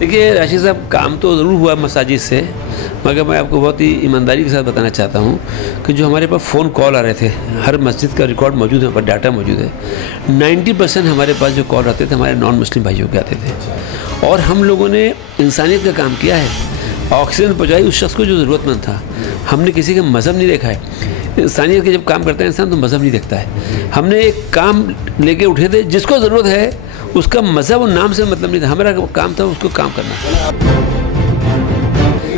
देखिए राशिद साहब, काम तो ज़रूर हुआ मसाजिद से, मगर मैं आपको बहुत ही ईमानदारी के साथ बताना चाहता हूँ कि जो हमारे पास फ़ोन कॉल आ रहे थे, हर मस्जिद का रिकॉर्ड मौजूद है, पर डाटा मौजूद है। 90% हमारे पास जो कॉल आते थे हमारे नॉन मुस्लिम भाइयों के आते थे। और हम लोगों ने इंसानियत का काम किया है, ऑक्सीजन पहुँचाई उस शख्स को जो ज़रूरतमंद था। हमने किसी का मज़हब नहीं देखा है। इंसानियत के जब काम करता है इंसान तो मज़हब नहीं देखता है। हमने एक काम लेके उठे थे, जिसको ज़रूरत है उसका मज़हब और नाम से मतलब नहीं था, हमारा काम था उसको काम करना।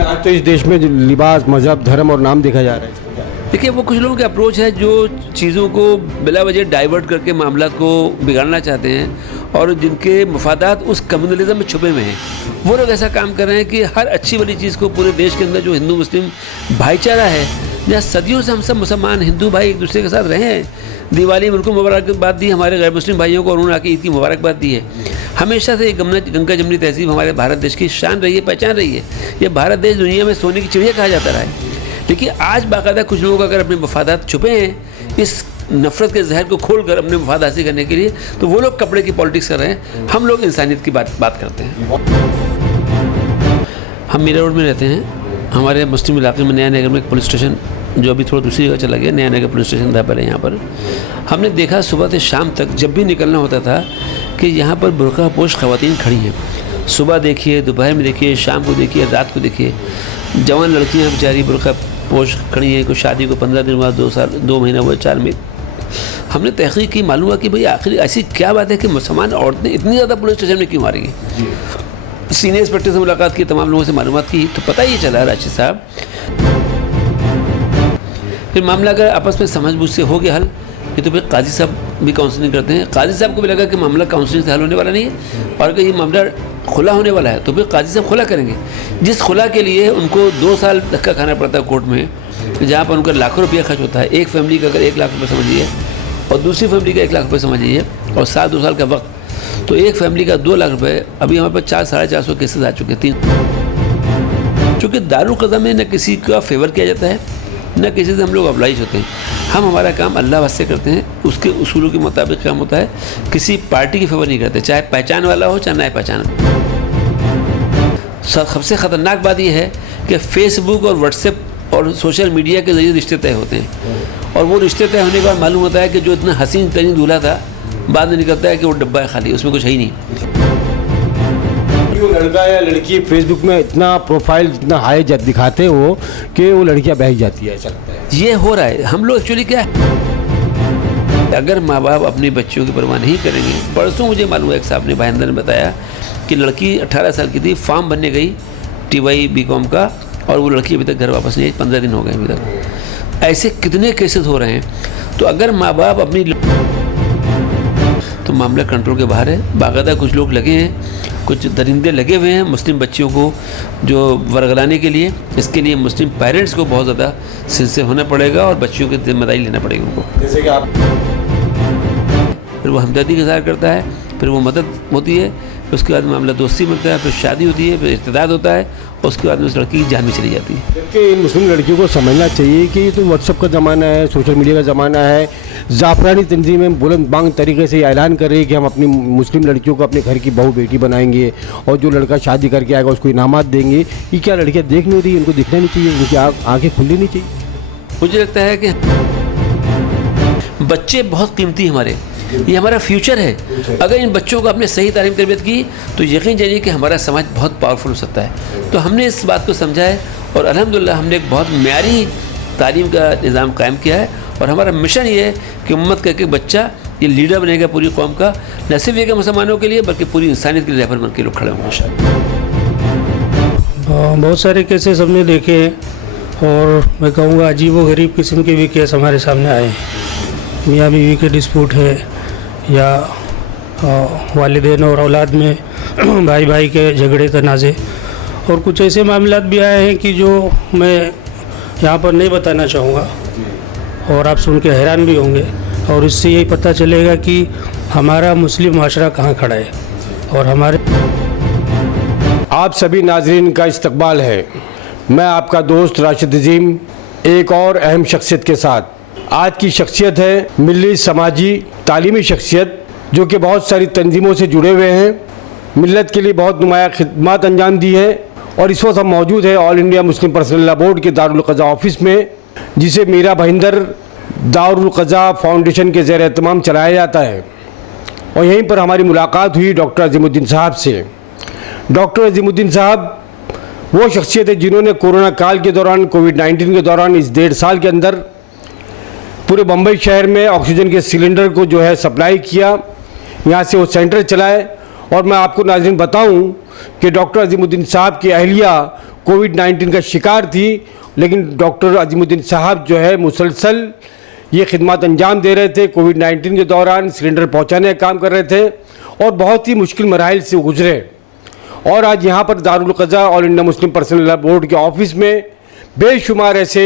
आज तो इस देश में लिबास, मज़हब, धर्म और नाम देखा जा रहा है। देखिए वो कुछ लोगों की अप्रोच है जो चीज़ों को बिला वजह डाइवर्ट करके मामला को बिगाड़ना चाहते हैं और जिनके मफादात उस कम्युनलिज्म में छुपे हुए हैं। वो लोग ऐसा काम कर रहे हैं कि हर अच्छी वाली चीज़ को पूरे देश के अंदर जो हिंदू मुस्लिम भाईचारा है, जहाँ सदियों से हम सब मुसलमान हिंदू भाई एक दूसरे के साथ रहे हैं। दिवाली में उनको मुबारकबाद दी, हमारे गैर मुस्लिम भाइयों को उन्होंने आके ईद की मुबारकबाद दी है। हमेशा से गंगा जमनी तहजीब हमारे भारत देश की शान रही है, पहचान रही है। ये भारत देश दुनिया में सोने की चिड़िया कहा जाता रहा है। लेकिन आज बाकायदा कुछ लोग अगर अपने मफादात छुपे हैं इस नफ़रत के जहर को खोल कर अपने मफाद हासिल करने के लिए, तो वो लोग कपड़े की पॉलिटिक्स कर रहे हैं, हम लोग इंसानियत की बात करते हैं। हम मीरा रोड में रहते हैं। हमारे मुस्लिम इलाके में नया नगर में एक पुलिस स्टेशन, जो अभी थोड़ा दूसरी जगह चला गया, नया नगर पुलिस स्टेशन था पहले। यहाँ पर हमने देखा सुबह से शाम तक जब भी निकलना होता था कि यहाँ पर बुर्का पोश ख़वातीन खड़ी हैं। सुबह देखिए, दोपहर में देखिए, शाम को देखिए, रात को देखिए, जवान लड़कियाँ बेचारी बुर्का पोश खड़ी हैं। कोई शादी को 15 दिन बाद, 2 साल 2 महीना हुआ, 4 महीने। हमने तहकीक की, मालूम हुआ कि भाई आखिर ऐसी क्या बात है कि मुसलमान औरतें इतनी ज़्यादा पुलिस स्टेशन में क्यों आ रही हैं। सीनियर इंस्पेक्टर से मुलाकात की, तमाम लोगों से मालूमात की, तो पता ही चला राशिद साहब। फिर मामला अगर आपस में समझ बूझ से हो गया हल, ये तो फिर काजी साहब भी काउंसलिंग करते हैं। काजी साहब को भी लगा कि मामला काउंसलिंग से हल होने वाला नहीं है और अगर ये मामला खुला होने वाला है तो फिर काजी साहब खुला करेंगे। जिस खुला के लिए उनको 2 साल धक्का खाना पड़ता है कोर्ट में, जहाँ पर उनका लाखों रुपया खर्च होता है। एक फैमिली का अगर 1 लाख रुपये समझिए और दूसरी फैमिली का 1 लाख रुपये समझिए और 2 साल का वक्त, तो एक फैमिली का 2 लाख रुपये। अभी हमारे पास 400-450 केसेस आ चुके हैं। 3 चूँकि दारुल क़ज़ा में न किसी का फेवर किया जाता है, न किसी से हम लोग ऑब्लाइज होते हैं। हम हमारा काम अल्लाह वास्ते करते हैं, उसके उसूलों के मुताबिक काम होता है। किसी पार्टी की फेवर नहीं करते, चाहे पहचान वाला हो चाहे ना पहचान। सबसे ख़तरनाक बात यह है कि फेसबुक और व्हाट्सएप और सोशल मीडिया के ज़रिए रिश्ते तय होते हैं और वो रिश्ते तय होने के बाद मालूम होता है कि जो इतना हसीन तरीन दूल्हा था, बाद में निकलता है कि वो डब्बा है खाली, उसमें कुछ है ही नहीं। जो लड़का या लड़की फेसबुक में इतना प्रोफाइल इतना हाई दिखाते हो कि वो लड़कियां बहक जाती है, ऐसा लगता है। ये हो रहा है। हम लोग एक्चुअली क्या है, अगर माँ बाप अपने बच्चों की परवाह नहीं करेंगे। परसों मुझे मालूम हुआ, एक साहब ने भाईंदर ने बताया कि लड़की 18 साल की थी, फॉर्म भरने गई TY BCom का, और वो लड़की अभी तक घर वापस नहीं आई, 15 दिन हो गए अभी तक। ऐसे कितने केसेस हो रहे हैं। तो अगर माँ बाप अपनी, तो मामला कंट्रोल के बाहर है। बाकायदा कुछ लोग लगे हैं, कुछ दरिंदे लगे हुए हैं मुस्लिम बच्चियों को जो वरगलाने के लिए। इसके लिए मुस्लिम पेरेंट्स को बहुत ज़्यादा सिंसियर होना पड़ेगा और बच्चियों की जिम्मेदारी लेना पड़ेगा उनको। जैसे कि आप, फिर वो हमदर्दी का इज़हार करता है, फिर वो मदद होती है, फिर उसके बाद मामला दोस्ती बनता है, फिर शादी होती है, फिर इर्तिदाद होता है, और उसके बाद में उस लड़की की जान भी चली जाती है। जबकि इन मुस्लिम लड़कियों को समझना चाहिए कि ये तो व्हाट्सएप का ज़माना है, सोशल मीडिया का ज़माना है। ज़ाफ़रानी तंजीमें बुलंद बांग तरीके से ऐलान कर रही है कि हम अपनी मुस्लिम लड़कियों को अपने घर की बहू बेटी बनाएंगे और जो लड़का शादी करके आएगा उसको इनामात देंगे। ये क्या लड़कियाँ देख नहीं रही, उनको दिखना नहीं चाहिए, उनकी आँखें खुलनी नहीं चाहिए। मुझे लगता है कि बच्चे बहुत कीमती हमारे, ये हमारा फ्यूचर है। अगर इन बच्चों को आपने सही तालीम तरबियत की तो यकीन जानिए कि हमारा समाज बहुत पावरफुल हो सकता है। तो हमने इस बात को समझा है और अल्हम्दुलिल्लाह हमने एक बहुत म्यारी तालीम का निज़ाम कायम किया है और हमारा मिशन ये है कि उम्मत का एक बच्चा ये लीडर बनेगा पूरी कौम का, न सिर्फ एक मुसलमानों के लिए बल्कि पूरी इंसानियत के लिए रहबर बन के लोग खड़े होंगे। बहुत सारे केसेस हमने देखे हैं और मैं कहूँगा अजीब व गरीब किस्म के भी केस हमारे सामने आए हैं। मियाँ बीवी के डिस्प्यूट है या वालिदैन और औलाद में भाई भाई के झगड़े तनाज़े, और कुछ ऐसे मामलात भी आए हैं कि जो मैं यहाँ पर नहीं बताना चाहूँगा और आप सुन के हैरान भी होंगे, और इससे यही पता चलेगा कि हमारा मुस्लिम माशरा कहाँ खड़ा है। और हमारे आप सभी नाजरीन का इस्तकबाल है। मैं आपका दोस्त राशिद अजीम एक और अहम शख्सियत के साथ। आज की शख्सियत है मिली समाजी तालीमी शख्सियत, जो कि बहुत सारी तंजीमों से जुड़े हुए हैं मिल्लत के लिए बहुत नुमाया खिदमत अंजाम दी है। और इस वक्त हम मौजूद है all India Muslim Personal Law Board के दारुल क़ज़ा ऑफिस में, जिसे मीरा भाईंदर दारुल क़ज़ा फाउंडेशन के ज़ेर एहतमाम चलाया जाता है। और यहीं पर हमारी मुलाकात हुई डॉक्टर अज़ीमुद्दीन साहब से। डॉक्टर अज़ीमुद्दीन साहब वो शख्सियत है जिन्होंने कोरोना काल के दौरान, कोविड-19 के दौरान, इस 1.5 साल के अंदर पूरे बम्बई शहर में ऑक्सीजन के सिलेंडर को जो है सप्लाई किया, यहाँ से वो सेंटर चलाए। और मैं आपको नाज़रीन बताऊं कि डॉक्टर अज़ीमुद्दीन साहब की अहलिया कोविड-19 का शिकार थी, लेकिन डॉक्टर अज़ीमुद्दीन साहब जो है मुसलसल ये खिदमत अंजाम दे रहे थे। कोविड-19 के दौरान सिलेंडर पहुँचाने का काम कर रहे थे और बहुत ही मुश्किल मराहिल से गुजरे। और आज यहाँ पर दारुल क़ज़ा All India Muslim Personal Law Board के ऑफिस में बेशुमार ऐसे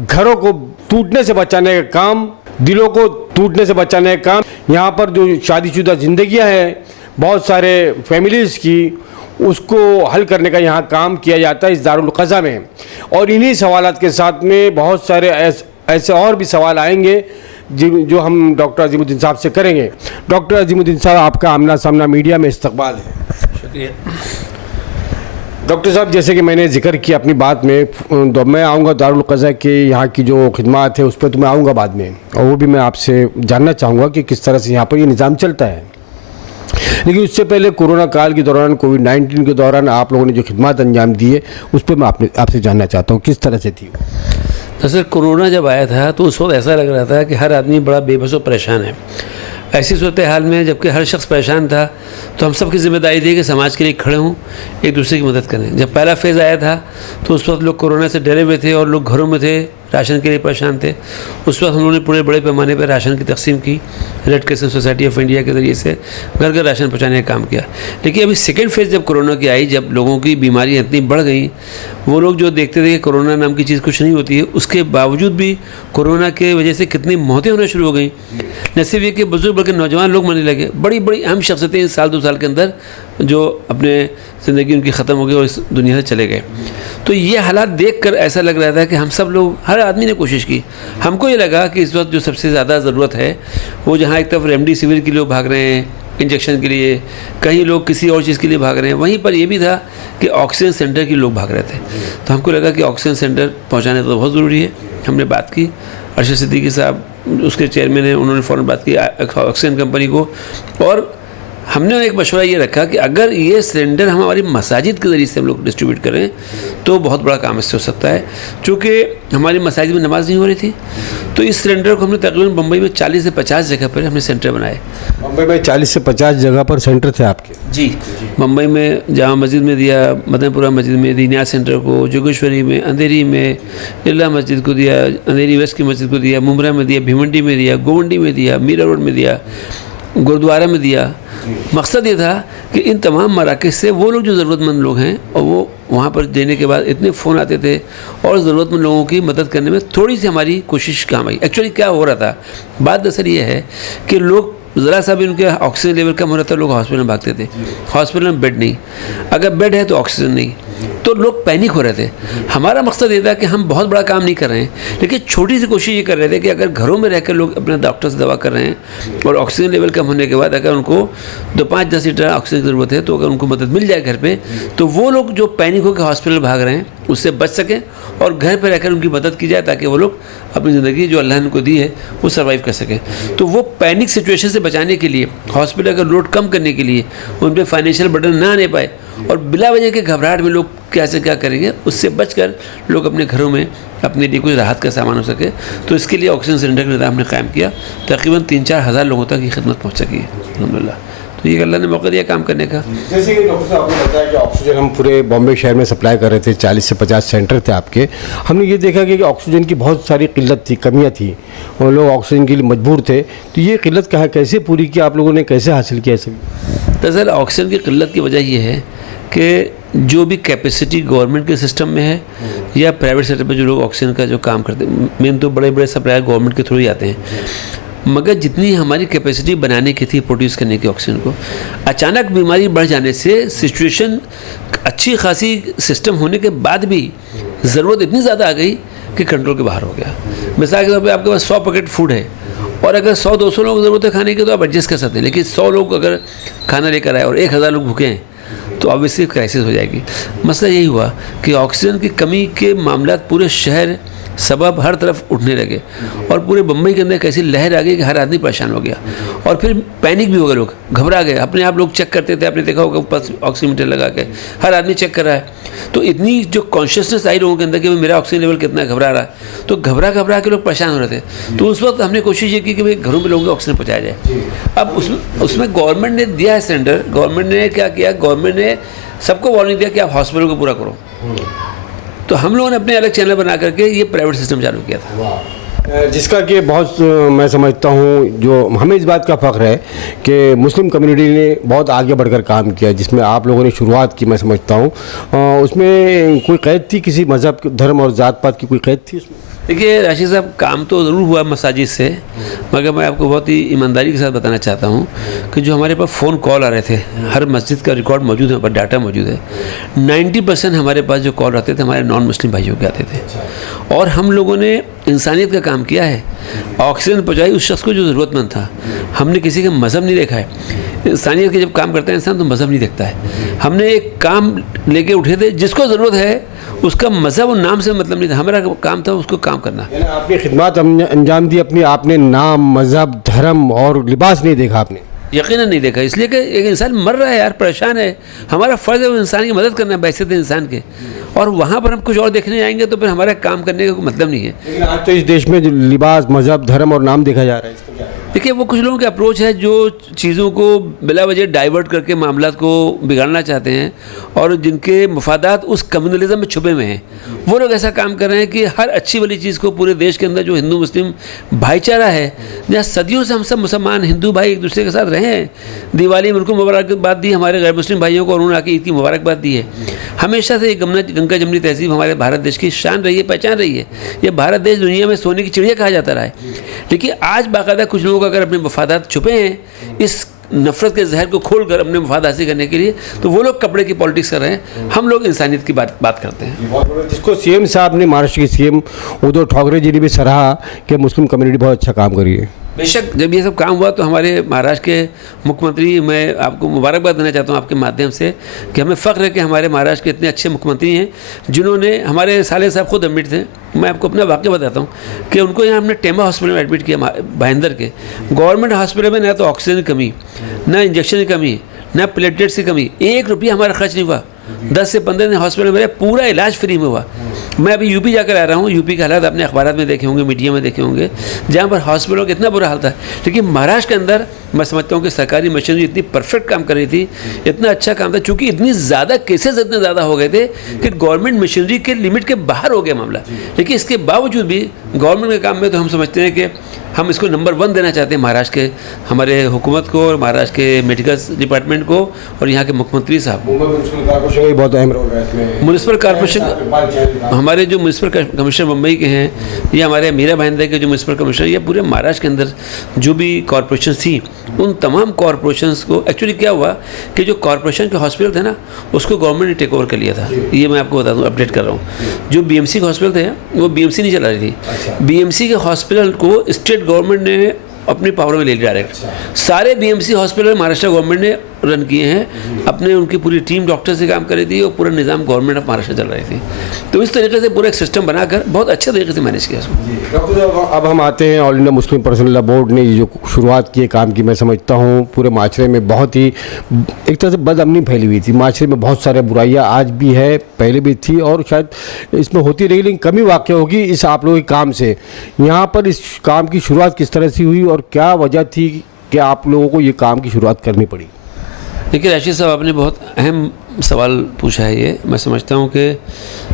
घरों को टूटने से बचाने का काम, दिलों को टूटने से बचाने का काम, यहाँ पर जो शादीशुदा ज़िंदगियाँ हैं बहुत सारे फैमिलीज़ की, उसको हल करने का यहाँ काम किया जाता है इस दारुल क़ज़ा में। और इन्हीं सवालात के साथ में बहुत सारे ऐसे और भी सवाल आएंगे जो हम डॉक्टर अज़ीमुद्दीन साहब से करेंगे। डॉक्टर अज़ीमुद्दीन साहब, आपका आमना सामना मीडिया में इस्तकबाल है। शुक्रिया। डॉक्टर साहब, जैसे कि मैंने जिक्र किया अपनी बात में, तो मैं आऊँगा दारुल क़ज़ा के यहाँ की जो खिदमत है उस पर तो मैं आऊँगा बाद में, और वो भी मैं आपसे जानना चाहूँगा कि किस तरह से यहाँ पर ये निज़ाम चलता है। लेकिन उससे पहले कोरोना काल के दौरान, कोविड-19 के दौरान आप लोगों ने जो खिदमत अंजाम दी है उस पर मैं आपसे जानना चाहता हूँ किस तरह से थी। दरअसल कोरोना जब आया था तो उस वक्त ऐसा लग रहा था कि हर आदमी बड़ा बेबस और परेशान है। ऐसी सूरत हाल में जबकि हर शख्स परेशान था, तो हम सब की जिम्मेदारी थी कि समाज के लिए खड़े हों, एक दूसरे की मदद करें। जब पहला फेज़ आया था तो उस वक्त लोग कोरोना से डरे हुए थे और लोग घरों में थे, राशन के लिए परेशान थे। उस वक्त हम लोगों ने पूरे बड़े पैमाने पर राशन की तकसीम की, red crescent society of India के ज़रिए से घर घर राशन पहुँचाने का काम किया। लेकिन अभी सेकेंड फेज़ जब कोरोना की आई, जब लोगों की बीमारियाँ इतनी बढ़ गई, वो लोग जो देखते थे कि कोरोना नाम की चीज़ कुछ नहीं होती है, उसके बावजूद भी कोरोना के वजह से कितनी मौतें होना शुरू हो गई। न सिर्फ ये कि बुजुर्ग बल्कि नौजवान लोग मरने लगे। बड़ी बड़ी अहम शख्सियतें इस साल 2 साल के अंदर जो अपने ज़िंदगी उनकी ख़त्म हो गई और इस दुनिया से चले गए। तो ये हालात देखकर ऐसा लग रहा था कि हम सब लोग, हर आदमी ने कोशिश की। हमको ये लगा कि इस वक्त जो सबसे ज़्यादा ज़रूरत है वो, जहाँ एक तरफ रेमडेसिविर के लोग भाग रहे हैं इंजेक्शन के लिए, कहीं लोग किसी और चीज़ के लिए भाग रहे हैं, वहीं पर ये भी था कि ऑक्सीजन सेंटर के लोग भाग रहे थे। तो हमको लगा कि ऑक्सीजन सेंटर पहुँचाने तो बहुत ज़रूरी है। हमने बात की, अरशद सिद्दीकी साहब उसके चेयरमैन हैं, उन्होंने फ़ौरन बात की ऑक्सीजन कंपनी को, और हमने एक मशवरा ये रखा कि अगर ये सिलेंडर हमारी मसाजिद के ज़रिए से हम लोग डिस्ट्रीब्यूट करें तो बहुत बड़ा काम इससे हो सकता है। चूँकि हमारी मसाजिद में नमाज नहीं हो रही थी, तो इस सिलेंडर को हमने तकरीबन बम्बई में 40 से 50 जगह पर हमने सेंटर बनाए। मुंबई में 40 से 50 जगह पर सेंटर थे आपके? जी, मुंबई में जामा मस्जिद में दिया, मदनपुरा मस्जिद में, दीनिया सेंटर को, जोगेश्वरी में, अंधेरी में, इल्ला मस्जिद को दिया, अंधेरी वेस्ट की मस्जिद को दिया, मुमरा में दिया, भिवंडी में दिया, गोवंडी में दिया, मीरा रोड में दिया, गुरुद्वारा में दिया। मकसद ये था कि इन तमाम मराकज़ से वो लोग जो ज़रूरतमंद लोग हैं, और वो वहाँ पर देने के बाद इतने फ़ोन आते थे और ज़रूरतमंद लोगों की मदद करने में थोड़ी सी हमारी कोशिश काम आई। एक्चुअली क्या हो रहा था, बात दरअसल ये है कि लोग ज़रा सा भी उनके ऑक्सीजन लेवल कम हो रहा था, लोग हॉस्पिटल में भागते थे। हॉस्पिटल में बेड नहीं, अगर बेड है तो ऑक्सीजन नहीं, तो लोग पैनिक हो रहे थे। हमारा मकसद ये था कि हम बहुत बड़ा काम नहीं कर रहे हैं, लेकिन छोटी सी कोशिश ये कर रहे थे कि अगर घरों में रहकर लोग अपने डॉक्टर से दवा कर रहे हैं और ऑक्सीजन लेवल कम होने के बाद अगर उनको 5-10 लीटर ऑक्सीजन की ज़रूरत है, तो अगर उनको मदद मिल जाए घर पे, तो वो लोग जो पैनिक होकर हॉस्पिटल भाग रहे हैं उससे बच सकें और घर पर रहकर उनकी मदद की जाए, ताकि वो लोग अपनी ज़िंदगी जो अल्लाह ने उनको दी है वो सर्वाइव कर सकें। तो वो पैनिक सिचुएशन से बचाने के लिए, हॉस्पिटल का लोड कम करने के लिए, उन पर फाइनेंशियल बर्डन ना आने पाए और बिला वजह के घबराहट में लोग क्या से क्या करेंगे, उससे बचकर लोग अपने घरों में अपने लिए कुछ राहत का सामान हो सके, तो इसके लिए ऑक्सीजन सिलेंडर का निज़ाम हमने कायम किया। तकरीबन 3-4 हज़ार लोगों तक ये खिदमत पहुँच सकी है अल्हम्दुलिल्लाह। तो ये अल्लाह ने मौका दिया काम करने का। जैसे कि डॉक्टर साहब आपने बताया कि ऑक्सीजन हम पूरे बॉम्बे शहर में सप्लाई कर रहे थे, 40 से 50 सेंटर थे आपके। हमने ये देखा कि ऑक्सीजन की बहुत सारी किल्लत थी, कमियां थी, और लोग ऑक्सीजन के लिए मजबूर थे। तो ये किल्लत कहाँ कैसे पूरी की, आप लोगों ने कैसे हासिल किया सब? दरअसल ऑक्सीजन की किल्लत की वजह ये है कि जो भी कैपेसिटी गवर्नमेंट के सिस्टम में है या प्राइवेट सेक्टर पर जो लोग ऑक्सीजन का जो काम करते हैं, मेन तो बड़े बड़े सप्लायर गवर्नमेंट के थ्रू ही आते हैं, मगर जितनी हमारी कैपेसिटी बनाने की थी प्रोड्यूस करने की ऑक्सीजन को, अचानक बीमारी बढ़ जाने से सिचुएशन अच्छी खासी सिस्टम होने के बाद भी ज़रूरत इतनी ज़्यादा आ गई कि कंट्रोल के बाहर हो गया। मिसाल के तौर पे आपके पास 100 पैकेट फूड है और अगर 100-200 लोगों को ज़रूरत है खाने की तो आप एडजस्ट कर सकते हैं, लेकिन 100 लोग अगर खाना लेकर आए और 1000 लोग भूखे हैं तो ऑब्वियसली क्राइसिस हो जाएगी। मसला यही हुआ कि ऑक्सीजन की कमी के मामला पूरे शहर सबब हर तरफ उठने लगे और पूरे बम्बई के अंदर कैसी लहर आ गई कि हर आदमी परेशान हो गया और फिर पैनिक भी हो गए, लोग घबरा गए। अपने आप लोग चेक करते थे, आपने देखा होगा ऊपर ऑक्सीमीटर लगा के हर आदमी चेक कर रहा है। तो इतनी जो कॉन्शियसनेस आई लोगों के अंदर कि मेरा ऑक्सीजन लेवल कितना घबरा रहा है, तो घबरा के लोग परेशान हो रहे थे। तो उस वक्त हमने कोशिश ये की कि भाई घरों में लोगों को ऑक्सीजन पहुँचाया जाए। अब उसमें गवर्नमेंट ने दिया है सिलेंडर। गवर्नमेंट ने क्या किया, गवर्नमेंट ने सबको वार्निंग दिया कि आप हॉस्पिटल को पूरा करो। तो हम लोगों ने अपने अलग चैनल बना करके ये प्राइवेट सिस्टम चालू किया था, जिसका कि बहुत मैं समझता हूँ, जो हमें इस बात का फ़ख्र है कि मुस्लिम कम्युनिटी ने बहुत आगे बढ़कर काम किया, जिसमें आप लोगों ने शुरुआत की। मैं समझता हूँ उसमें कोई कैद थी, किसी मज़हब, धर्म और ज़ात पात की कोई कैद थी उसमें? देखिए राशिद साहब, काम तो ज़रूर हुआ मसाजिद से, मगर मैं आपको बहुत ही ईमानदारी के साथ बताना चाहता हूँ कि जो हमारे पास फ़ोन कॉल आ रहे थे, हर मस्जिद का रिकॉर्ड मौजूद है, पर डाटा मौजूद है। 90% हमारे पास जो कॉल आते थे हमारे नॉन मुस्लिम भाइयों के आते थे। और हम लोगों ने इंसानियत का काम किया है, ऑक्सीजन पहुँचाई उस शख्स को जो ज़रूरतमंद था। हमने किसी का मज़हब नहीं देखा है। इंसानियत के जब काम करता है इंसान तो मज़हब नहीं देखता है। हमने एक काम लेके उठे थे, जिसको ज़रूरत है उसका मज़हब और नाम से मतलब नहीं था, हमारा काम था उसको काम करना। आपने खिदमत अंजाम दी अपनी, आपने नाम, मज़हब, धर्म और लिबास नहीं देखा आपने? यकीनन नहीं देखा, इसलिए कि एक इंसान मर रहा है यार, परेशान है, हमारा फ़र्ज़ है इंसान की मदद करना है बैसियत इंसान के। और वहाँ पर हम कुछ और देखने जाएंगे तो फिर हमारा काम करने का कोई मतलब नहीं है। लेकिन आज तो इस देश में जो लिबास, मज़हब, धर्म और नाम देखा जा रहा है, इसको क्या है? देखिए वो कुछ लोगों की अप्रोच है जो चीज़ों को बिला वजह डाइवर्ट करके मामला को बिगाड़ना चाहते हैं और जिनके मफादात उस कम्युनलिज्म में छुपे हुए हैं। वो लोग ऐसा काम कर रहे हैं कि हर अच्छी वाली चीज़ को पूरे देश के अंदर जो हिंदू मुस्लिम भाईचारा है, जहाँ सदियों से हम सब मुसलमान हिंदू भाई एक दूसरे के साथ रहे हैं, दिवाली में उनको मुबारकबाद दी हमारे गैर मुस्लिम भाइयों को, और उन्होंने आके ईद की मुबारकबाद दी है। हमेशा से ये गंगा जमनी तहजीब हमारे भारत देश की शान रही है, पहचान रही है। ये भारत देश दुनिया में सोने की चिड़िया कहा जाता रहा है। लेकिन आज बाकायदा कुछ लोग अगर अपने मफादात छुपे हैं इस नफरत के जहर को खोलकर अपने मफाद हासिल करने के लिए, तो वो लोग कपड़े की पॉलिटिक्स कर रहे हैं, हम लोग इंसानियत की बात करते हैं। जिसको सीएम साहब ने, महाराष्ट्र के सीएम उद्धव ठाकरे जी ने भी सराहा कि मुस्लिम कम्युनिटी बहुत अच्छा काम करी है। बेशक जब ये सब काम हुआ तो हमारे महाराष्ट्र के मुख्यमंत्री, मैं आपको मुबारकबाद देना चाहता हूँ आपके माध्यम से कि हमें फ़ख्र है कि हमारे महाराष्ट्र के इतने अच्छे मुख्यमंत्री हैं जिन्होंने, हमारे साले साहब खुद एडमिट थे। मैं आपको अपना वाक़या बताता हूँ कि उनको यहाँ हमने टेमा हॉस्पिटल में एडमिट किया, भाईंदर के गवर्नमेंट हॉस्पिटल में। ना तो ऑक्सीजन की कमी, ना इंजेक्शन की कमी, ना प्लेटलेट्स की कमी, 1 रुपया हमारा खर्च नहीं हुआ। 10 से 15 दिन हॉस्पिटल में पूरा इलाज फ्री में हुआ। मैं अभी यूपी जाकर आ रहा हूँ, यूपी के हालात आपने अखबार में देखे होंगे, मीडिया में देखे होंगे, जहाँ पर हॉस्पिटलों का इतना बुरा हाल था। लेकिन महाराष्ट्र के अंदर मैं समझता हूँ कि सरकारी मशीनरी इतनी परफेक्ट काम कर रही थी, इतना अच्छा काम था, चूँकि इतनी ज़्यादा केसेस इतने ज़्यादा हो गए थे कि गवर्नमेंट मशीनरी के लिमिट के बाहर हो गया मामला। लेकिन इसके बावजूद भी गवर्नमेंट के काम में तो हम समझते हैं कि हम इसको नंबर 1 देना चाहते हैं महाराष्ट्र के हमारे हुकूमत को और महाराष्ट्र के मेडिकल डिपार्टमेंट को और यहाँ के मुख्यमंत्री साहब। बहुत अहम रोल है म्यूनसिपल कॉर्पोरेशन, हमारे जो म्यूनसिपल कमिश्नर मुंबई के हैं, ये हमारे मीरा भाईंदर के जो म्यूनसिपल कमिश्नर, ये पूरे महाराष्ट्र के अंदर जो भी कॉर्पोरेशन थी उन तमाम कॉर्पोरेशंस को, एक्चुअली क्या हुआ कि जो कॉर्पोरेशन के हॉस्पिटल थे ना उसको गवर्नमेंट ने टेक ओवर कर लिया था। ये मैं आपको बता दूँ, अपडेट कर रहा हूँ। जो बीएमसी के हॉस्पिटल थे वो बीएमसी नहीं चला रही थी, बीएमसी के हॉस्पिटल को स्टेट गवर्नमेंट ने अपने पावर में ले लिया डायरेक्ट। सारे बीएमसी हॉस्पिटल महाराष्ट्र गवर्नमेंट ने रन किए हैं, अपने उनकी पूरी टीम डॉक्टर से काम कर रही थी और पूरा निज़ाम गवर्नमेंट ऑफ महाराष्ट्र चल रही थी। तो इस तरीके से पूरा एक सिस्टम बनाकर बहुत अच्छे तरीके से मैनेज किया उसको। डॉक्टर, अब हम आते हैं all India Muslim Personal Law board ने ये जो शुरुआत की है काम की, मैं समझता हूँ पूरे माशरे में बहुत ही एक तरह से बदअमनी फैली हुई थी। माशरे में बहुत सारे बुराइयाँ आज भी है, पहले भी थी और शायद इसमें होती रही, लेकिन कमी वाक़या होगी इस आप लोगों के काम से। यहाँ पर इस काम की शुरुआत किस तरह से हुई और क्या वजह थी कि आप लोगों को ये काम की शुरुआत करनी पड़ी? देखिए राशिद साहब, आपने बहुत अहम सवाल पूछा है। ये मैं समझता हूँ कि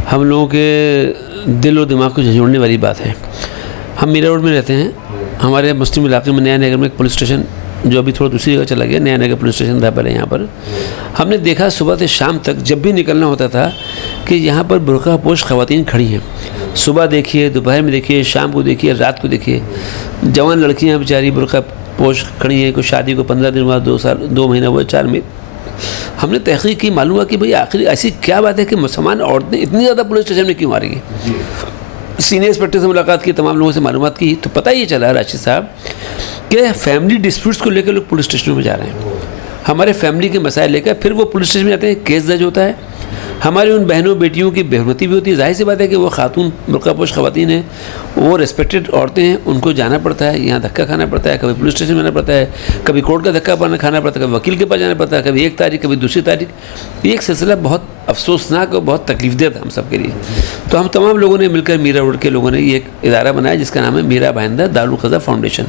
हम लोगों के दिल और दिमाग को झंझोड़ने वाली बात है। हम मीरा रोड में रहते हैं, हमारे मुस्लिम इलाके में नया नगर में एक पुलिस स्टेशन जो अभी थोड़ा दूसरी जगह चला गया, नया नगर पुलिस स्टेशन था पहले। यहाँ पर हमने देखा सुबह से शाम तक जब भी निकलना होता था कि यहाँ पर बुर्का पोश ख़वातीन खड़ी हैं। सुबह देखिए, दोपहर में देखिए, शाम को देखिए, रात को देखिए, जवान लड़कियाँ बेचारी बुर्का पोश खड़ी हैं। कोई शादी को 15 दिन हुआ, 2 साल 2 महीना हुआ, 4 महीने। हमने तहकीक की, मालूम हुआ कि भाई आखिर ऐसी क्या बात है कि मुसलमान औरतें इतनी ज़्यादा पुलिस स्टेशन में क्यों आ रही हैं। सीनियर इंस्पेक्टर से मुलाकात की, तमाम लोगों से मालूमात की, तो पता ये चला राशिद साहब कि फैमिली डिस्प्यूट्स को लेकर लोग पुलिस स्टेशनों में जा रहे हैं। हमारे फैमिली के मसाइल लेकर फिर वो पुलिस स्टेशन में जाते हैं, केस दर्ज होता है। हमारी उन बहनों बेटियों की बेहरमती भी होती है। जाहिर सी बात है कि वो खातून बुर्कापोश ख़वातीन हैं, वो रिस्पेक्टेड औरतें हैं, उनको जाना पड़ता है, यहाँ धक्का खाना पड़ता है, कभी पुलिस स्टेशन में जाना पड़ता है, कभी कोर्ट का धक्का खाना पड़ता है, कभी वकील के पास जाना पड़ता है, कभी एक तारीख कभी दूसरी तारीख। ये एक सिलसिला बहुत अफसोसनाक और बहुत तकलीफदेह था हम सब के लिए। तो हम तमाम लोगों ने मिलकर, मीरा रोड के लोगों ने ये एक इदारा बनाया जिसका नाम है मीरा भाईंदर दारुल क़ज़ा फाउंडेशन।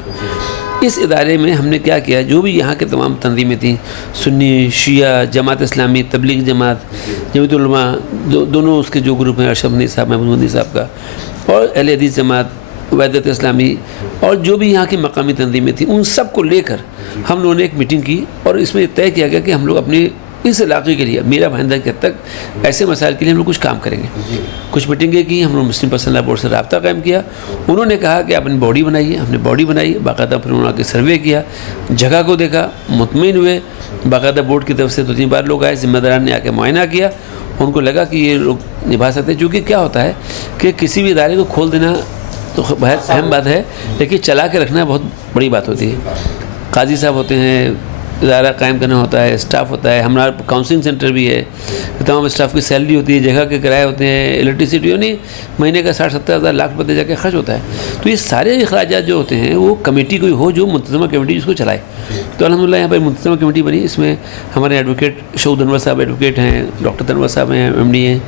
इस इदारे में हमने क्या किया, जो भी यहाँ के तमाम तंजीमें थीं, सुन्नी, शिया, जमात इस्लामी, तबलीग जमात, जमीयत उलमा, दोनों उसके जो ग्रुप हैं, अरशद मदनी साहब, महमूद मदनी साहब का, और अहले हदीस जमात, वहदत इस्लामी, और जो भी यहाँ की मकामी तंजीमें थी, उन सब को लेकर हम लोगों ने एक मीटिंग की और इसमें तय किया गया कि हम लोग अपनी इस इलाके के लिए, मीरा भाईंदर के हद तक ऐसे मसाइल के लिए हम लोग कुछ काम करेंगे। कुछ मीटिंगें की, हम लोग मुस्लिम पर्सनल लॉ बोर्ड से रब्ता कायम किया। उन्होंने कहा कि अपनी बॉडी बनाइए, हमने बॉडी बनाई, बाकायदा फिर उन्होंने आके सर्वे किया, जगह को देखा, मुतमईन हुए। बाकायदा बोर्ड की तरफ से 2-3 बार लोग आए, जिम्मेदारान ने आके मुआयना किया, उनको लगा कि ये लोग निभा सकते हैं। क्योंकि क्या होता है कि किसी भी इदारे को खोल देना तो बहुत अहम बात है, लेकिन चला के रखना बहुत बड़ी बात होती है। काजी साहब होते हैं, इदारा कायम करना होता है, स्टाफ होता है, हमारा काउंसलिंग सेंटर भी है, तमाम स्टाफ की सैलरी होती है, जगह के किराए होते हैं, इलेक्ट्रिसिटी नहीं, महीने का 60-70 हज़ार लाख रुपये जाके खर्च होता है। तो ये सारे अखराजात जो होते हैं वो कमेटी कोई हो जो मुंतज़मा कमेटी जिसको चलाए। तो अल्हम्दुलिल्लाह यहाँ पर मुंतज़मा कमेटी बनी। इसमें हमारे एडवोकेट शऊद अनवर साहब एडवोकेट हैं, डॉक्टर तनवर साहब हैं, MD हैं,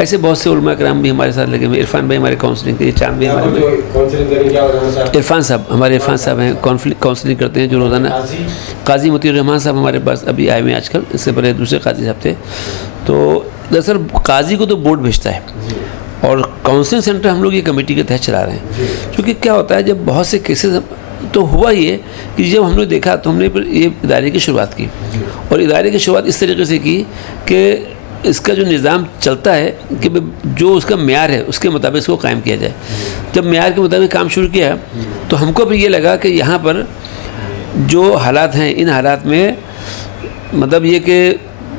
ऐसे बहुत से उलमा कराम भी हमारे साथ लगे हुए। इरफान भाई हमारे काउंसलिंग के, चांद भाई हमारे, इरफान साहब हैं, काउंसलिंग करते हैं जो रोज़ाना। काजी मतीउर रहमान साहब हमारे पास अभी आए हुए आजकल, इससे पहले दूसरे काजी साहब थे। तो दरअसल काजी को तो बोर्ड भेजता है और काउंसलिंग सेंटर हम लोग ये कमेटी के तहत चला रहे हैं। क्योंकि क्या होता है, जब बहुत से केसेस, तो हुआ ये कि जब हमने देखा तो हमने फिर ये इदारे की शुरुआत की, और इदारे की शुरुआत इस तरीके से की कि इसका जो निज़ाम चलता है कि जो उसका मेयार है उसके मुताबिक इसको कायम किया जाए। जब मेयार के मुताबिक काम शुरू किया तो हमको भी ये लगा कि यहाँ पर जो हालात हैं, इन हालात में मतलब ये कि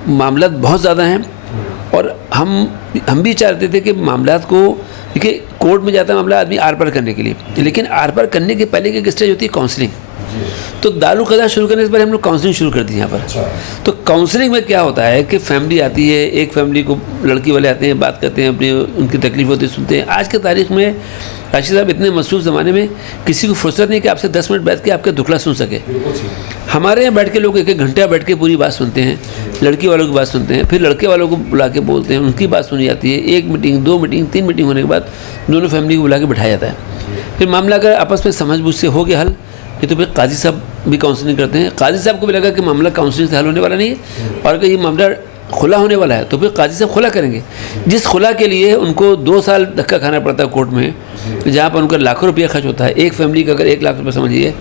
मामलात बहुत ज़्यादा हैं, और हम भी चाहते थे कि मामलात को, देखिए कोर्ट में जाता है मामला आदमी आर पार करने के लिए, लेकिन आर पार करने के पहले की एक स्टेज होती है काउंसलिंग। तो दारुल क़ज़ा शुरू करने से पहले हम लोग काउंसलिंग शुरू कर दी यहाँ पर। तो काउंसलिंग में क्या होता है कि फैमिली आती है, एक फैमिली को लड़की वाले आते हैं, बात करते हैं, अपनी उनकी तकलीफ होती है, सुनते हैं। आज के तारीख में राशिद साहब इतने मसरूफ़ ज़माने में किसी को फुर्सत नहीं कि आपसे 10 मिनट बैठ के आपका दुखड़ा सुन सके। हमारे यहाँ बैठ के लोग 1-1 घंटा बैठ के पूरी बात सुनते हैं, लड़की वालों की बात सुनते हैं, फिर लड़के वालों को बुला के बोलते हैं, उनकी बात सुनी जाती है। 1 मीटिंग, 2 मीटिंग, 3 मीटिंग होने के बाद दोनों फैमिली को बुला के बिठाया जाता है। फिर मामला अगर आपस में समझ बूझ से हो गया हल, ये तो फिर काजी साहब भी काउंसलिंग करते हैं। काजी साहब को भी लगा कि मामला काउंसलिंग से हल होने वाला नहीं है और अगर ये मामला खुला होने वाला है तो फिर काजी साहब खुला करेंगे। जिस खुला के लिए उनको 2 साल धक्का खाना पड़ता है कोर्ट में, जहाँ पर उनका लाखों रुपया खर्च होता है। एक फैमिली का अगर 1 लाख रुपये समझिए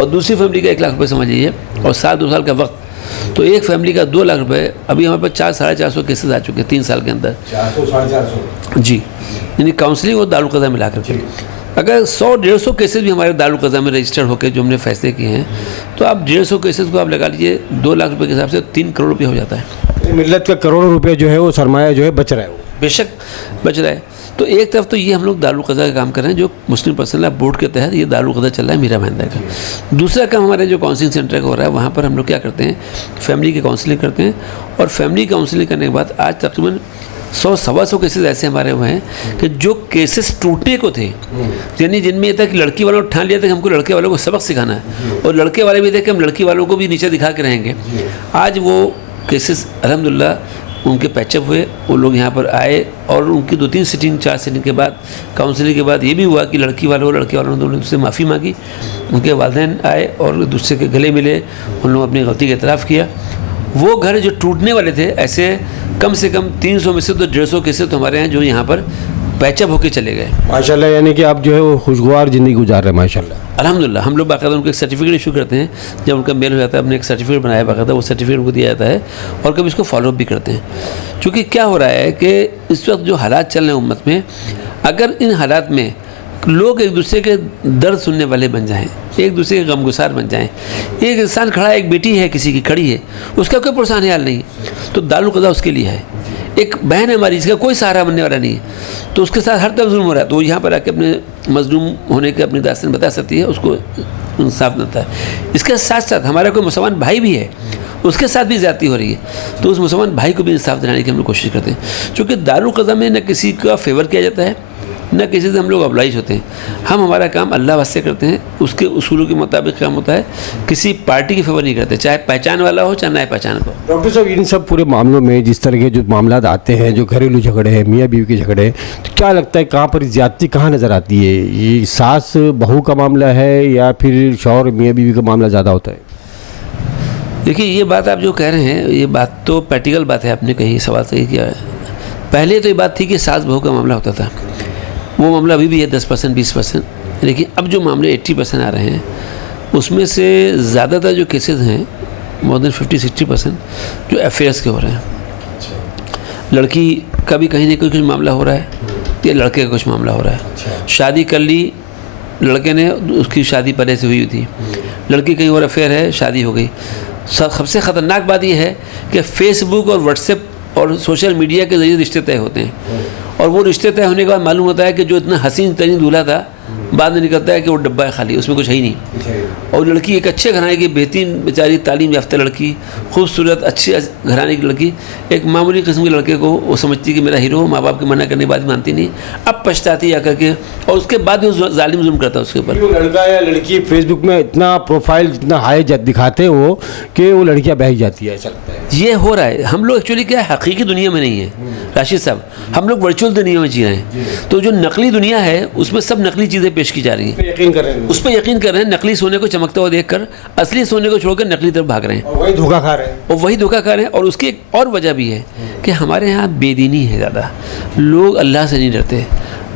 और दूसरी फैमिली का 1 लाख रुपये समझिए और 2 साल का वक्त, तो एक फैमिली का 2 लाख रुपये। अभी हमारे पास 400-450 केसेस आ चुके हैं 3 साल के अंदर। 400-450 जी, यानी काउंसलिंग और दारुल क़ज़ा मिला करके। अगर 100-150 केसेस भी हमारे दारुल क़ज़ा में रजिस्टर्ड होकर जो हमने फैसले किए हैं, तो आप 150 केसेस को आप लगा लीजिए 2 लाख रुपये के हिसाब से 3 करोड़ रुपये हो जाता है। मिल्लत का करोड़ों रुपये जो है वो सरमाया जो है बच रहा है, वो बेशक बच रहा है। तो एक तरफ तो ये हम लोग दारुल क़ज़ा का काम कर रहे हैं, जो मुस्लिम पर्सनल लॉ बोर्ड के तहत ये दारुल क़ज़ा चल रहा है मीरा भाईंदर का। दूसरा काम हमारे जो काउंसलिंग सेंटर का हो रहा है, वहाँ पर हम लोग क्या करते हैं, फैमिली की काउंसलिंग करते हैं। और फैमिली काउंसलिंग करने के बाद आज तकरीबन 100-125 केसेस ऐसे हमारे हुए हैं कि जो केसेस टूटने को थे, यानी जिनमें ये था कि लड़की वालों ने ठान लिया था कि हमको लड़के वालों को सबक सिखाना है, और लड़के वाले भी थे कि हम लड़की वालों को भी नीचे दिखा के रहेंगे। आज वो केसेस अल्हम्दुलिल्लाह उनके पैचअप हुए, वो लोग यहाँ पर आए और उनकी 2-3 सीटिंग 4 सीटिंग के बाद काउंसलिंग के बाद ये भी हुआ कि लड़के वालों ने दोनों से माफ़ी मांगी, उनके वालिदैन आए और दूसरे के गले मिले, उन लोगों अपनी गलती का एतराफ़ किया। वो घर जो टूटने वाले थे, ऐसे कम से कम 300 में से तो 150 केसेस तो हमारे यहाँ जो यहाँ पर पैचअप होके चले गए माशाल्लाह। यानी कि आप जो है वो खुशगवार ज़िंदगी गुजार रहे हैं माशाल्लाह। अल्हम्दुलिल्लाह। हम लोग बाकायदा उनको एक सर्टिफिकेट इशू करते हैं, जब उनका मेल हो जाता है हमने एक सर्टिफिकेट बनाया बाकायदा, वो सर्टिफिकेट उनको दिया जाता है और कभी इसको फॉलोअप भी करते हैं। क्योंकि क्या हो रहा है कि इस वक्त जो हालात चल रहे हैं उम्मत में, अगर इन हालात में लोग एक दूसरे के दर्द सुनने वाले बन जाएं, एक दूसरे के गमगुसार बन जाएं, एक इंसान खड़ा है, एक बेटी है किसी की खड़ी है, उसका कोई परेशान हाल नहीं, तो दारुल क़ज़ा उसके लिए है। एक बहन है हमारी जिसका कोई सहारा बनने वाला नहीं है, तो उसके साथ हर तरफ जुल्म हो रहा है, तो वो यहाँ पर आके अपने मजलूम होने के अपनी दास्तान बता सकती है, उसको इंसाफ मिलता है। इसके साथ साथ हमारा कोई मुसलमान भाई भी है, उसके साथ भी ज़्यादती हो रही है, तो उस मुसलमान भाई को भी इंसाफ दिलाने की हम लोग कोशिश करते हैं। चूँकि दारुल क़ज़ा में न किसी का फेवर किया जाता है, न किसी से हम लोग ऑब्लाइज होते हैं। हम हमारा काम अल्लाह वास्ते करते हैं, उसके उसूलों के मुताबिक काम होता है, किसी पार्टी की फेवर नहीं करते, चाहे पहचान वाला हो चाहे ना पहचान को। डॉक्टर साहब, इन सब पूरे मामलों में जिस तरह के जो मामला आते हैं, जो घरेलू झगड़े हैं, मियाँ बीवी के झगड़े हैं, तो क्या लगता है कहाँ पर ज़्यादती कहाँ नज़र आती है? ये सास बहू का मामला है या फिर शौहर मियाँ बीवी का मामला ज़्यादा होता है? देखिए, ये बात आप जो कह रहे हैं, ये बात तो प्रैक्टिकल बात है, आपने कही, सवाल सही किया है। पहले तो ये बात थी कि सास बहू का मामला होता था, वो मामला अभी भी है 10% 20%, लेकिन अब जो मामले 80% आ रहे हैं, उसमें से ज़्यादातर जो केसेस हैं, मोर देन 50-60% जो अफेयर्स के हो रहे हैं। लड़की का भी कहीं ना कहीं कुछ मामला हो रहा है, या लड़के का कुछ मामला हो रहा है। शादी कर ली लड़के ने, उसकी शादी पहले से हुई थी, लड़की कहीं और अफेयर है, शादी हो गई। सबसे ख़तरनाक बात यह है कि फेसबुक और व्हाट्सएप और सोशल मीडिया के ज़रिए रिश्ते तय होते हैं, और वो रिश्ते तय होने के बाद मालूम होता है कि जो इतना हसीन तरीन दूल्हा था, बाद में निकलता है कि वो डब्बा है खाली, उसमें कुछ है ही नहीं। और लड़की एक अच्छे घराने की, बेहतरीन बेचारी तालीम याफ्ता लड़की, खूबसूरत अच्छे घराने की लड़की, एक मामूली किस्म के लड़के को वो समझती कि मेरा हीरो, माँ बाप के मना करने के बाद मानती नहीं, अब पछताती आकर के, और उसके बाद भी जालिम जुल्म करता है उसके ऊपर। वो लड़का या लड़की फेसबुक में इतना प्रोफाइल जितना हाई दिखाते हैं वो, कि वो लड़कियाँ बह जाती है, ऐसा लगता है। ये हो रहा है। हम लोग एक्चुअली क्या है, हकीकी दुनिया में नहीं है राशिद साहब, हम लोग वर्चुअल दुनिया में जी रहे हैं। तो जो नकली दुनिया है उसमें सब नकली चीज़ें पेश की जा रही हैं, यकीन कर रहे हैं, उस पर यकीन कर रहे हैं। नकली सोने को चमकता हुआ देखकर असली सोने को छोड़कर नकली तरफ भाग रहे हैं, और वही धोखा खा रहे हैं, और वही धोखा खा रहे हैं। और उसकी एक और वजह भी है कि हमारे यहाँ बेदीनी है ज़्यादा, लोग अल्लाह से नहीं डरते।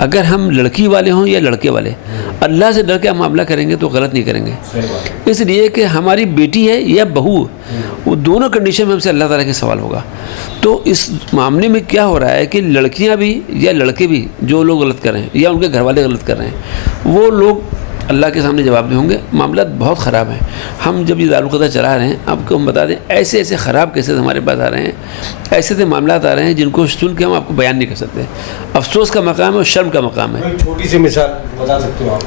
अगर हम लड़की वाले हों या लड़के वाले, अल्लाह से डर के हम मामला करेंगे तो गलत नहीं करेंगे। इसलिए कि हमारी बेटी है या बहू, वो दोनों कंडीशन में हमसे अल्लाह ताला के सवाल होगा। तो इस मामले में क्या हो रहा है कि लड़कियां भी या लड़के भी जो लोग गलत कर रहे हैं या उनके घर वाले गलत कर रहे हैं, वो लोग अल्लाह के सामने जवाब दें होंगे। मामला बहुत ख़राब है। हम जब ये दारुल क़ज़ा चला रहे हैं, आपको हम बता दें, ऐसे ऐसे ख़राब केसेस हमारे पास आ रहे हैं, ऐसे ऐसे मामला आ रहे हैं जिनको सुन के हम आपको बयान नहीं कर सकते। अफसोस का मकाम है और शर्म का मकाम है। छोटी सी मिसाल बता सकते हो आप?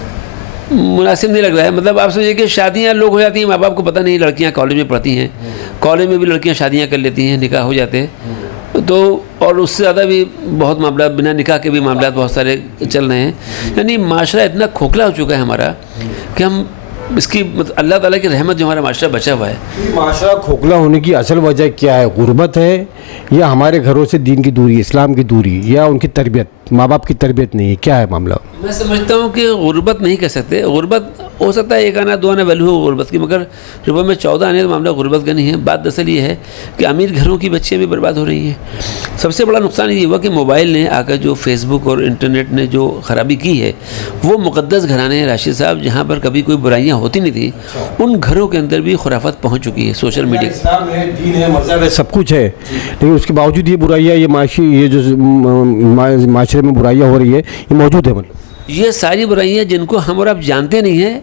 मुनासिब नहीं लग रहा है। मतलब आप समझिए कि शादियाँ लोग हो जाती हैं, माँ बाप को पता नहीं, लड़कियाँ कॉलेज में पढ़ती हैं, कॉलेज में भी लड़कियाँ शादियाँ कर लेती हैं, निकाह हो जाते हैं। तो और उससे ज़्यादा भी बहुत मामला, बिना निकाह के भी मामला बहुत सारे चल रहे हैं। यानी माशरा इतना खोखला हो चुका है हमारा कि हम इसकी अल्लाह ताला की रहमत जो हमारा माशरा बचा हुआ है। माशरा खोखला होने की असल वजह क्या है? गुर्बत है, या हमारे घरों से दीन की दूरी, इस्लाम की दूरी, या उनकी तरबियत, माँ बाप की तरबियत नहीं है? क्या है मामला? मैं समझता हूँ कि गुर्बत नहीं कह सकते। गुर्बत हो सकता है एक आना दो आना वैल्यू हो गुर्बत की, मगर रुपये में 14 आने का मामला गुर्बत का नहीं है। बात दरअसल ये है कि अमीर घरों की बच्चियाँ भी बर्बाद हो रही हैं। सबसे बड़ा नुकसान ये हुआ कि मोबाइल ने आकर जो फेसबुक और इंटरनेट ने जो ख़राबी की है, वो मुक़द्दस घराने हैं राशिद साहब, जहाँ पर कभी कोई बुराइयाँ होती नहीं थी, उन घरों के अंदर भी खुराफत पहुँच चुकी है। सोशल मीडिया, इस्लाम है, दीन है, मज़हब है, सब कुछ है, लेकिन उसके बावजूद ये बुराइयाँ, ये जो माशरे में बुराइयाँ हो रही है, ये मौजूद है। मतलब ये सारी बुराइयाँ जिनको हम और आप जानते नहीं हैं,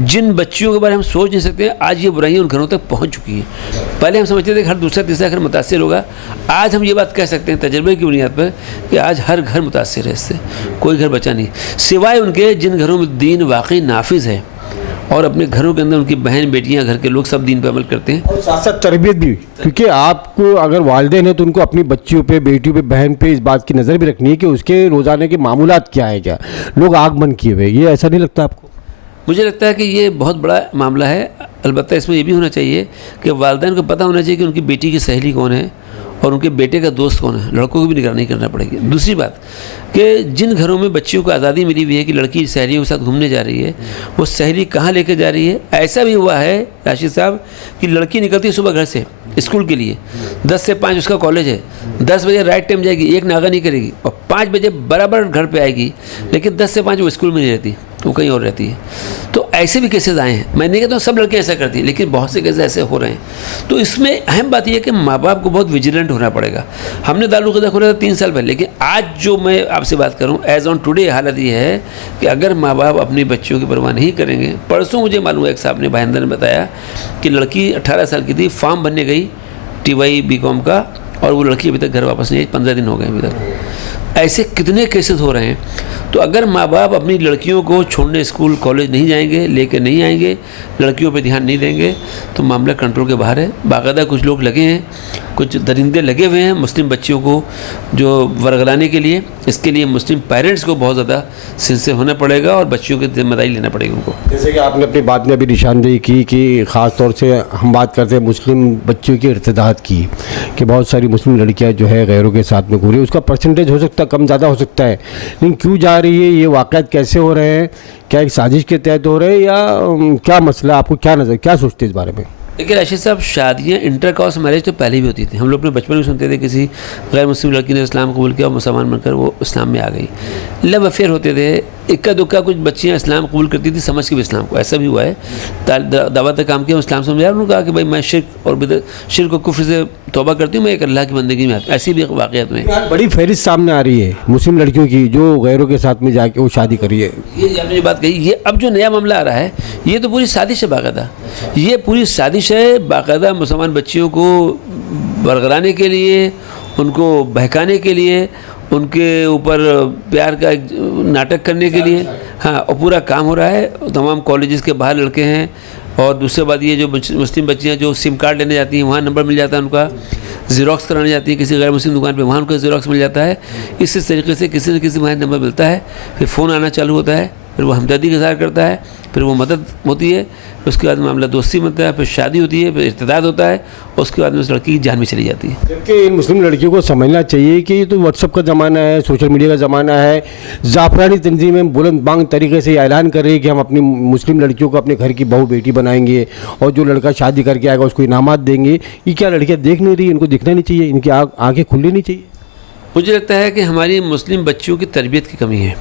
जिन बच्चियों के बारे में हम सोच नहीं सकते, आज ये बुराइयाँ उन घरों तक पहुँच चुकी हैं। पहले हम समझते थे कि हर दूसरा तीसरा घर मुतासिर होगा, आज हम ये बात कह सकते हैं तजर्बे की बुनियाद पर कि आज हर घर मुतासिर है इससे, कोई घर बचा नहीं, सिवाय उनके जिन घरों में दीन वाकई नाफिज है और अपने घरों के अंदर उनकी बहन बेटियां, घर के लोग सब दीन पर अमल करते हैं। और साथ साथ तरबियत भी, क्योंकि आपको अगर वालिदैन है तो उनको अपनी बच्चियों पे, बेटियों पे, बहन पे इस बात की नज़र भी रखनी है कि उसके रोज़ाने के मामूलात क्या है, क्या लोग आग बंद किए हुए। ये ऐसा नहीं लगता आपको? मुझे लगता है कि ये बहुत बड़ा मामला है। अलबत्ता इसमें ये भी होना चाहिए कि वालिदैन को पता होना चाहिए कि उनकी बेटी की सहेली कौन है और उनके बेटे का दोस्त कौन है। लड़कों की भी निगरानी करना पड़ेगी। दूसरी बात कि जिन घरों में बच्चियों को आज़ादी मिली हुई है कि लड़की सहेलियों के साथ घूमने जा रही है, वो सहेली कहाँ लेके जा रही है। ऐसा भी हुआ है राशिद साहब कि लड़की निकलती है सुबह घर से स्कूल के लिए, 10 से 5 उसका कॉलेज है, 10 बजे राइट टाइम जाएगी, एक नागा नहीं करेगी, और 5 बजे बराबर घर पे आएगी, लेकिन 10 से 5 वो स्कूल में नहीं रहती, वो कहीं और रहती है। तो ऐसे भी केसेस आए हैं। मैं नहीं कहता हूँ सब लड़के ऐसा करती हैं, लेकिन बहुत से केसेस ऐसे हो रहे हैं। तो इसमें अहम बात यह है कि माँ बाप को बहुत विजिलेंट होना पड़ेगा। हमने दारुल क़ज़ा खोला था 3 साल पहले, लेकिन आज जो मैं आपसे बात करूँ एज ऑन टुडे, हालत ये है कि अगर माँ बाप अपनी बच्चियों की परवाह नहीं करेंगे। परसों मुझे मालूम है, एक साहब ने, भाईंदर ने बताया कि लड़की 18 साल की थी, फॉर्म भरने गई TY BCom का, और वो लड़की अभी तक घर वापस नहीं आई, 15 दिन हो गए अभी तक। ऐसे कितने केसेस हो रहे हैं। तो अगर माँ बाप अपनी लड़कियों को छोड़ने स्कूल कॉलेज नहीं जाएंगे, लेकर नहीं आएंगे, लड़कियों पे ध्यान नहीं देंगे, तो मामला कंट्रोल के बाहर है। बाकायदा कुछ लोग लगे हैं, कुछ दरिंदे लगे हुए हैं मुस्लिम बच्चियों को जो वर्गलाने के लिए। इसके लिए मुस्लिम पेरेंट्स को बहुत ज़्यादा सिंसियर होना पड़ेगा और बच्चियों की जिम्मेदारी लेना पड़ेगी उनको। जैसे कि आपने अपनी बात में अभी निशानदेही की कि ख़ास तौर से हम बात करते हैं मुस्लिम बच्चियों की इर्तिदाद की, कि बहुत सारी मुस्लिम लड़कियां जो है गैरों के साथ में घूम रही है। उसका परसेंटेज हो सकता है कम ज़्यादा हो सकता है, लेकिन क्यों जा रही है, ये वाक़यात कैसे हो रहे हैं, क्या एक साजिश के तहत हो रहे हैं या क्या मसला, आपको क्या नज़र, क्या सोचते हैं इस बारे में? देखिए राशिद साहब, शादियाँ इंटर कास्ट मैरिज तो पहले भी होती थी। हम लोग अपने बचपन में सुनते थे किसी गैर मुस्लिम लड़की ने इस्लाम कबूल किया और मुसलमान बनकर वो इस्लाम में आ गई। लव अफेयर होते थे, इक्का दुक्का कुछ बच्चियाँ इस्लाम कबूल करती थी समझ के भी इस्लाम को। ऐसा भी हुआ है, दावत काम किया, इस्लाम समझाया, उन्होंने कहा कि भाई मैं शिर्क और शिर्क और कुफ्र से तौबा करती हूँ, मैं एक अल्लाह की बंदगी में आता हूँ। ऐसी भी वाक़यात में बड़ी फहरिस्त सामने आ रही है मुस्लिम लड़कियों की जो गैरों के साथ में जाके वो शादी करी है। ये आपने जो बात कही, ये अब जो नया मामला आ रहा है ये तो पूरी साजिश है बाकायदा। ये पूरी साजिश है बाकायदा मुसलमान बच्चियों को बरगलाने के लिए, उनको बहकाने के लिए, उनके ऊपर प्यार का एक नाटक करने के लिए। हाँ, और पूरा काम हो रहा है। तमाम कॉलेजेस के बाहर लड़के हैं। और दूसरी बात ये जो मुस्लिम बच्चियाँ जो सिम कार्ड लेने जाती हैं, वहाँ नंबर मिल जाता है उनका, ज़ेरॉक्स कराने जाती है किसी गैर मुस्लिम दुकान पे, वहाँ उनको ज़ेरॉक्स मिल जाता है। इस तरीके से किसी न किसी वहाँ नंबर मिलता है, फिर फ़ोन आना चालू होता है, फिर वो हमदर्दी का इज़हार करता है, फिर वो मदद होती है, उसके बाद मामला दोस्ती बनता है, फिर शादी होती है, फिर इर्तिदाद होता है, और उसके बाद में उस लड़की की जान भी चली जाती है। जबकि इन मुस्लिम लड़कियों को समझना चाहिए कि ये तो व्हाट्सअप का ज़माना है, सोशल मीडिया का ज़माना है। ज़ाफ़रानी तंजीमें बुलंद बांग तरीके से ऐलान कर रही है कि हम अपनी मुस्लिम लड़कियों को अपने घर की बहू बेटी बनाएंगे और जो लड़का शादी करके आएगा उसको इनामात देंगे। ये क्या लड़कियाँ देख नहीं रही, इनको दिखना नहीं चाहिए, इनकी आँखें खुलनी नहीं चाहिए? मुझे लगता है कि हमारी मुस्लिम बच्चियों की तरबियत की कमी है।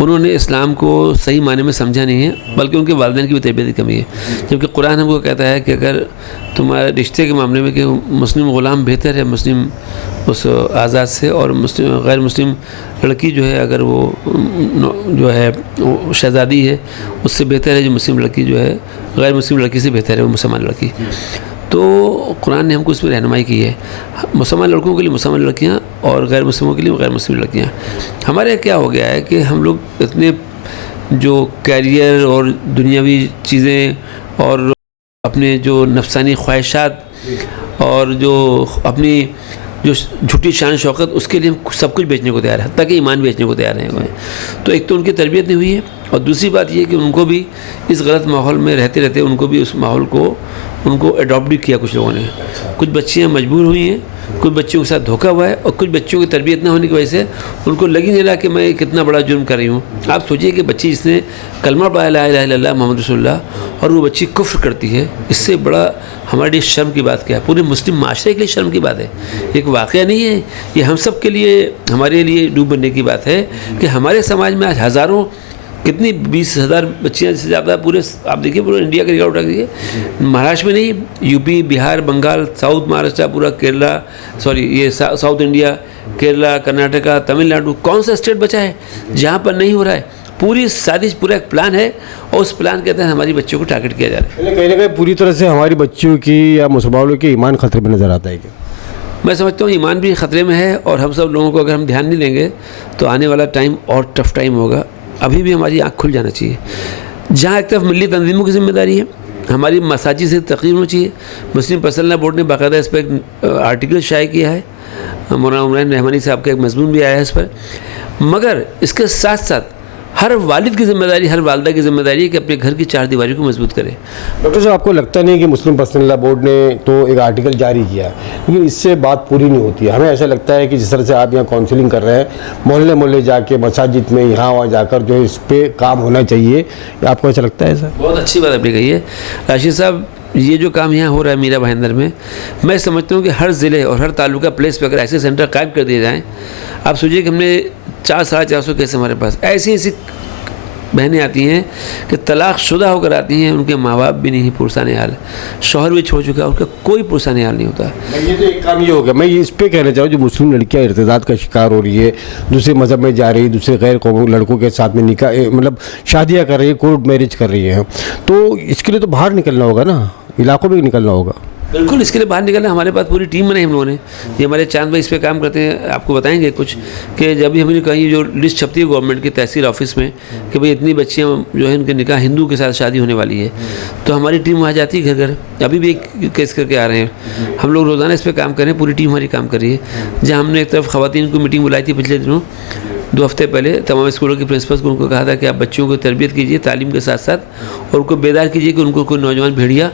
उन्होंने इस्लाम को सही मायने में समझा नहीं है, बल्कि उनके वालिदैन की भी तरबियत की कमी है। जबकि कुरान हमको कहता है कि अगर तुम्हारे रिश्ते के मामले में कि मुस्लिम ग़ुलाम बेहतर है मुस्लिम उस आज़ाद से, और मुस्लिम गैर मुस्लिम लड़की जो है अगर वो जो है वो शहज़ादी है उससे बेहतर है जो मुस्लिम लड़की जो है गैर मुस्लिम लड़की से बेहतर है वो मुसलमान लड़की। तो कुरान ने हमको इसमें रहनुमाई की है, मुसलमान लड़कों के लिए मुसलमान लड़कियां और गैर मुस्लिमों के लिए गैर मुस्लिम लड़कियां। हमारे यहाँ क्या हो गया है कि हम लोग इतने जो कैरियर और दुनियावी चीज़ें और अपने जो नफसानी ख्वाहिशात और जो अपनी जो झूठी शान शौकत, उसके लिए हम सब कुछ बेचने को तैयार है, ताकि ईमान बेचने को तैयार हैं। तो एक तो उनकी तरबियत नहीं हुई है, और दूसरी बात ये कि उनको भी इस गलत माहौल में रहते रहते उनको भी उस माहौल को उनको अडॉप्ट भी किया कुछ लोगों ने। कुछ बच्चियाँ मजबूर हुई हैं, कुछ बच्चों के साथ धोखा हुआ है, और कुछ बच्चों की तरबियत ना होने की वजह से उनको लग ही नहीं रहा कि मैं कितना बड़ा जुर्म कर रही हूँ। आप सोचिए कि बच्ची जिसने कलमा पढ़ा ला इलाहा इल्लल्लाह मोहम्मद रसूलुल्लाह, और वो बच्ची कुफ्र करती है, इससे बड़ा हमारे लिए शर्म की बात क्या है? पूरे मुस्लिम माशरे के लिए शर्म की बात है। एक वाक़या नहीं है ये, हम सब के लिए, हमारे लिए डूब बनने की बात है कि हमारे समाज में आज हज़ारों, कितनी 20,000 बच्चियाँ से ज़्यादा पूरे, आप देखिए पूरे इंडिया का रिकॉर्ड उठा दीजिए। महाराष्ट्र में नहीं, यूपी, बिहार, बंगाल, साउथ महाराष्ट्र, पूरा केरला, ये साउथ इंडिया, केरला, कर्नाटका, तमिलनाडु, कौन सा स्टेट बचा है जहाँ पर नहीं हो रहा है? पूरी साजिश, पूरा एक प्लान है, और उस प्लान के तहत हमारी बच्चों को टारगेट किया जा रहा है। कहीं ना कहीं पूरी तरह से हमारी बच्चियों की या मुसलमानों के ईमान खतरे में नज़र आता है क्या? मैं समझता हूँ ईमान भी ख़तरे में है, और हम सब लोगों को अगर हम ध्यान नहीं देंगे तो आने वाला टाइम और टफ टाइम होगा। अभी भी हमारी आँख खुल जाना चाहिए। जहाँ एक तरफ मिली तंजीमों की जिम्मेदारी है, हमारी मसाजिद से तक़रीर होनी चाहिए। मुस्लिम पर्सनल बोर्ड ने बाकायदा इस पर एक आर्टिकल शाये किया है, मौलाना उमरान रहमानी साहब का एक मजमून भी आया है इस पर। मगर इसके साथ साथ हर वालिद की जिम्मेदारी, हर वालदा की जिम्मेदारी है कि अपने घर की चार दीवारी को मजबूत करे। डॉक्टर साहब, आपको लगता नहीं कि मुस्लिम पर्सनल लॉ बोर्ड ने तो एक आर्टिकल जारी किया, लेकिन इससे बात पूरी नहीं होती है? हमें ऐसा लगता है कि जिस तरह से आप यहाँ काउंसलिंग कर रहे हैं, मोहल्ले मोहल्ले जाके, मसाजिद में, यहाँ वहाँ जाकर जो है इस पर काम होना चाहिए, आपको ऐसा लगता है? सर, बहुत अच्छी बात आपने कही है राशिद साहब। ये जो काम यहाँ हो रहा है मीरा भाईंदर में, मैं समझता हूँ कि हर ज़िले और हर तालुका प्लेस पर अगर ऐसे सेंटर कायम कर दिए जाएँ, आप सोचिए कि हमने 400-450 केस हमारे पास ऐसी बहनें आती हैं कि तलाक शुदा होकर आती हैं, उनके माँ बाप भी नहीं पुरसाने हाल, शौहर भी छोड़ चुका है, उनका कोई पुरसाने हाल नहीं होता। ये तो एक काम ये हो गया। मैं ये इस पे कहना चाहूँ, जो मुस्लिम लड़कियाँ इर्तिदाद का शिकार हो रही है, दूसरे मज़हब में जा रही है, दूसरे गैर कौमी लड़कों के साथ में निकाह, मतलब शादियाँ कर रही है, कोर्ट मैरिज कर रही हैं, तो इसके लिए तो बाहर निकलना होगा ना, इलाकों में निकलना होगा। बिल्कुल, इसके लिए बाहर निकलना। हमारे पास पूरी टीम बनाई हम लोगों ने। ये हमारे चांद भाई इस पे काम करते हैं, आपको बताएंगे कुछ कि जब भी हमने कहीं जो लिस्ट छपती है गवर्नमेंट की तहसील ऑफिस में कि भाई इतनी बच्चियाँ जो है इनके निकाह हिंदू के साथ शादी होने वाली है, तो हमारी टीम वहाँ जाती है घर घर। अभी भी एक केस करके आ रहे हैं। हम लोग रोज़ाना इस पर काम कर रहे हैं, पूरी टीम हमारी काम कर रही है। जहाँ हमने एक तरफ ख़वातीन को मीटिंग बुलाई थी पिछले दिनों, 2 हफ्ते पहले, तमाम स्कूलों के प्रिंसिपल्स को उनको कहा था कि आप बच्चों को तरबियत कीजिए तालीम के साथ साथ, और उनको बेदार कीजिए कि उनको कोई नौजवान भेड़िया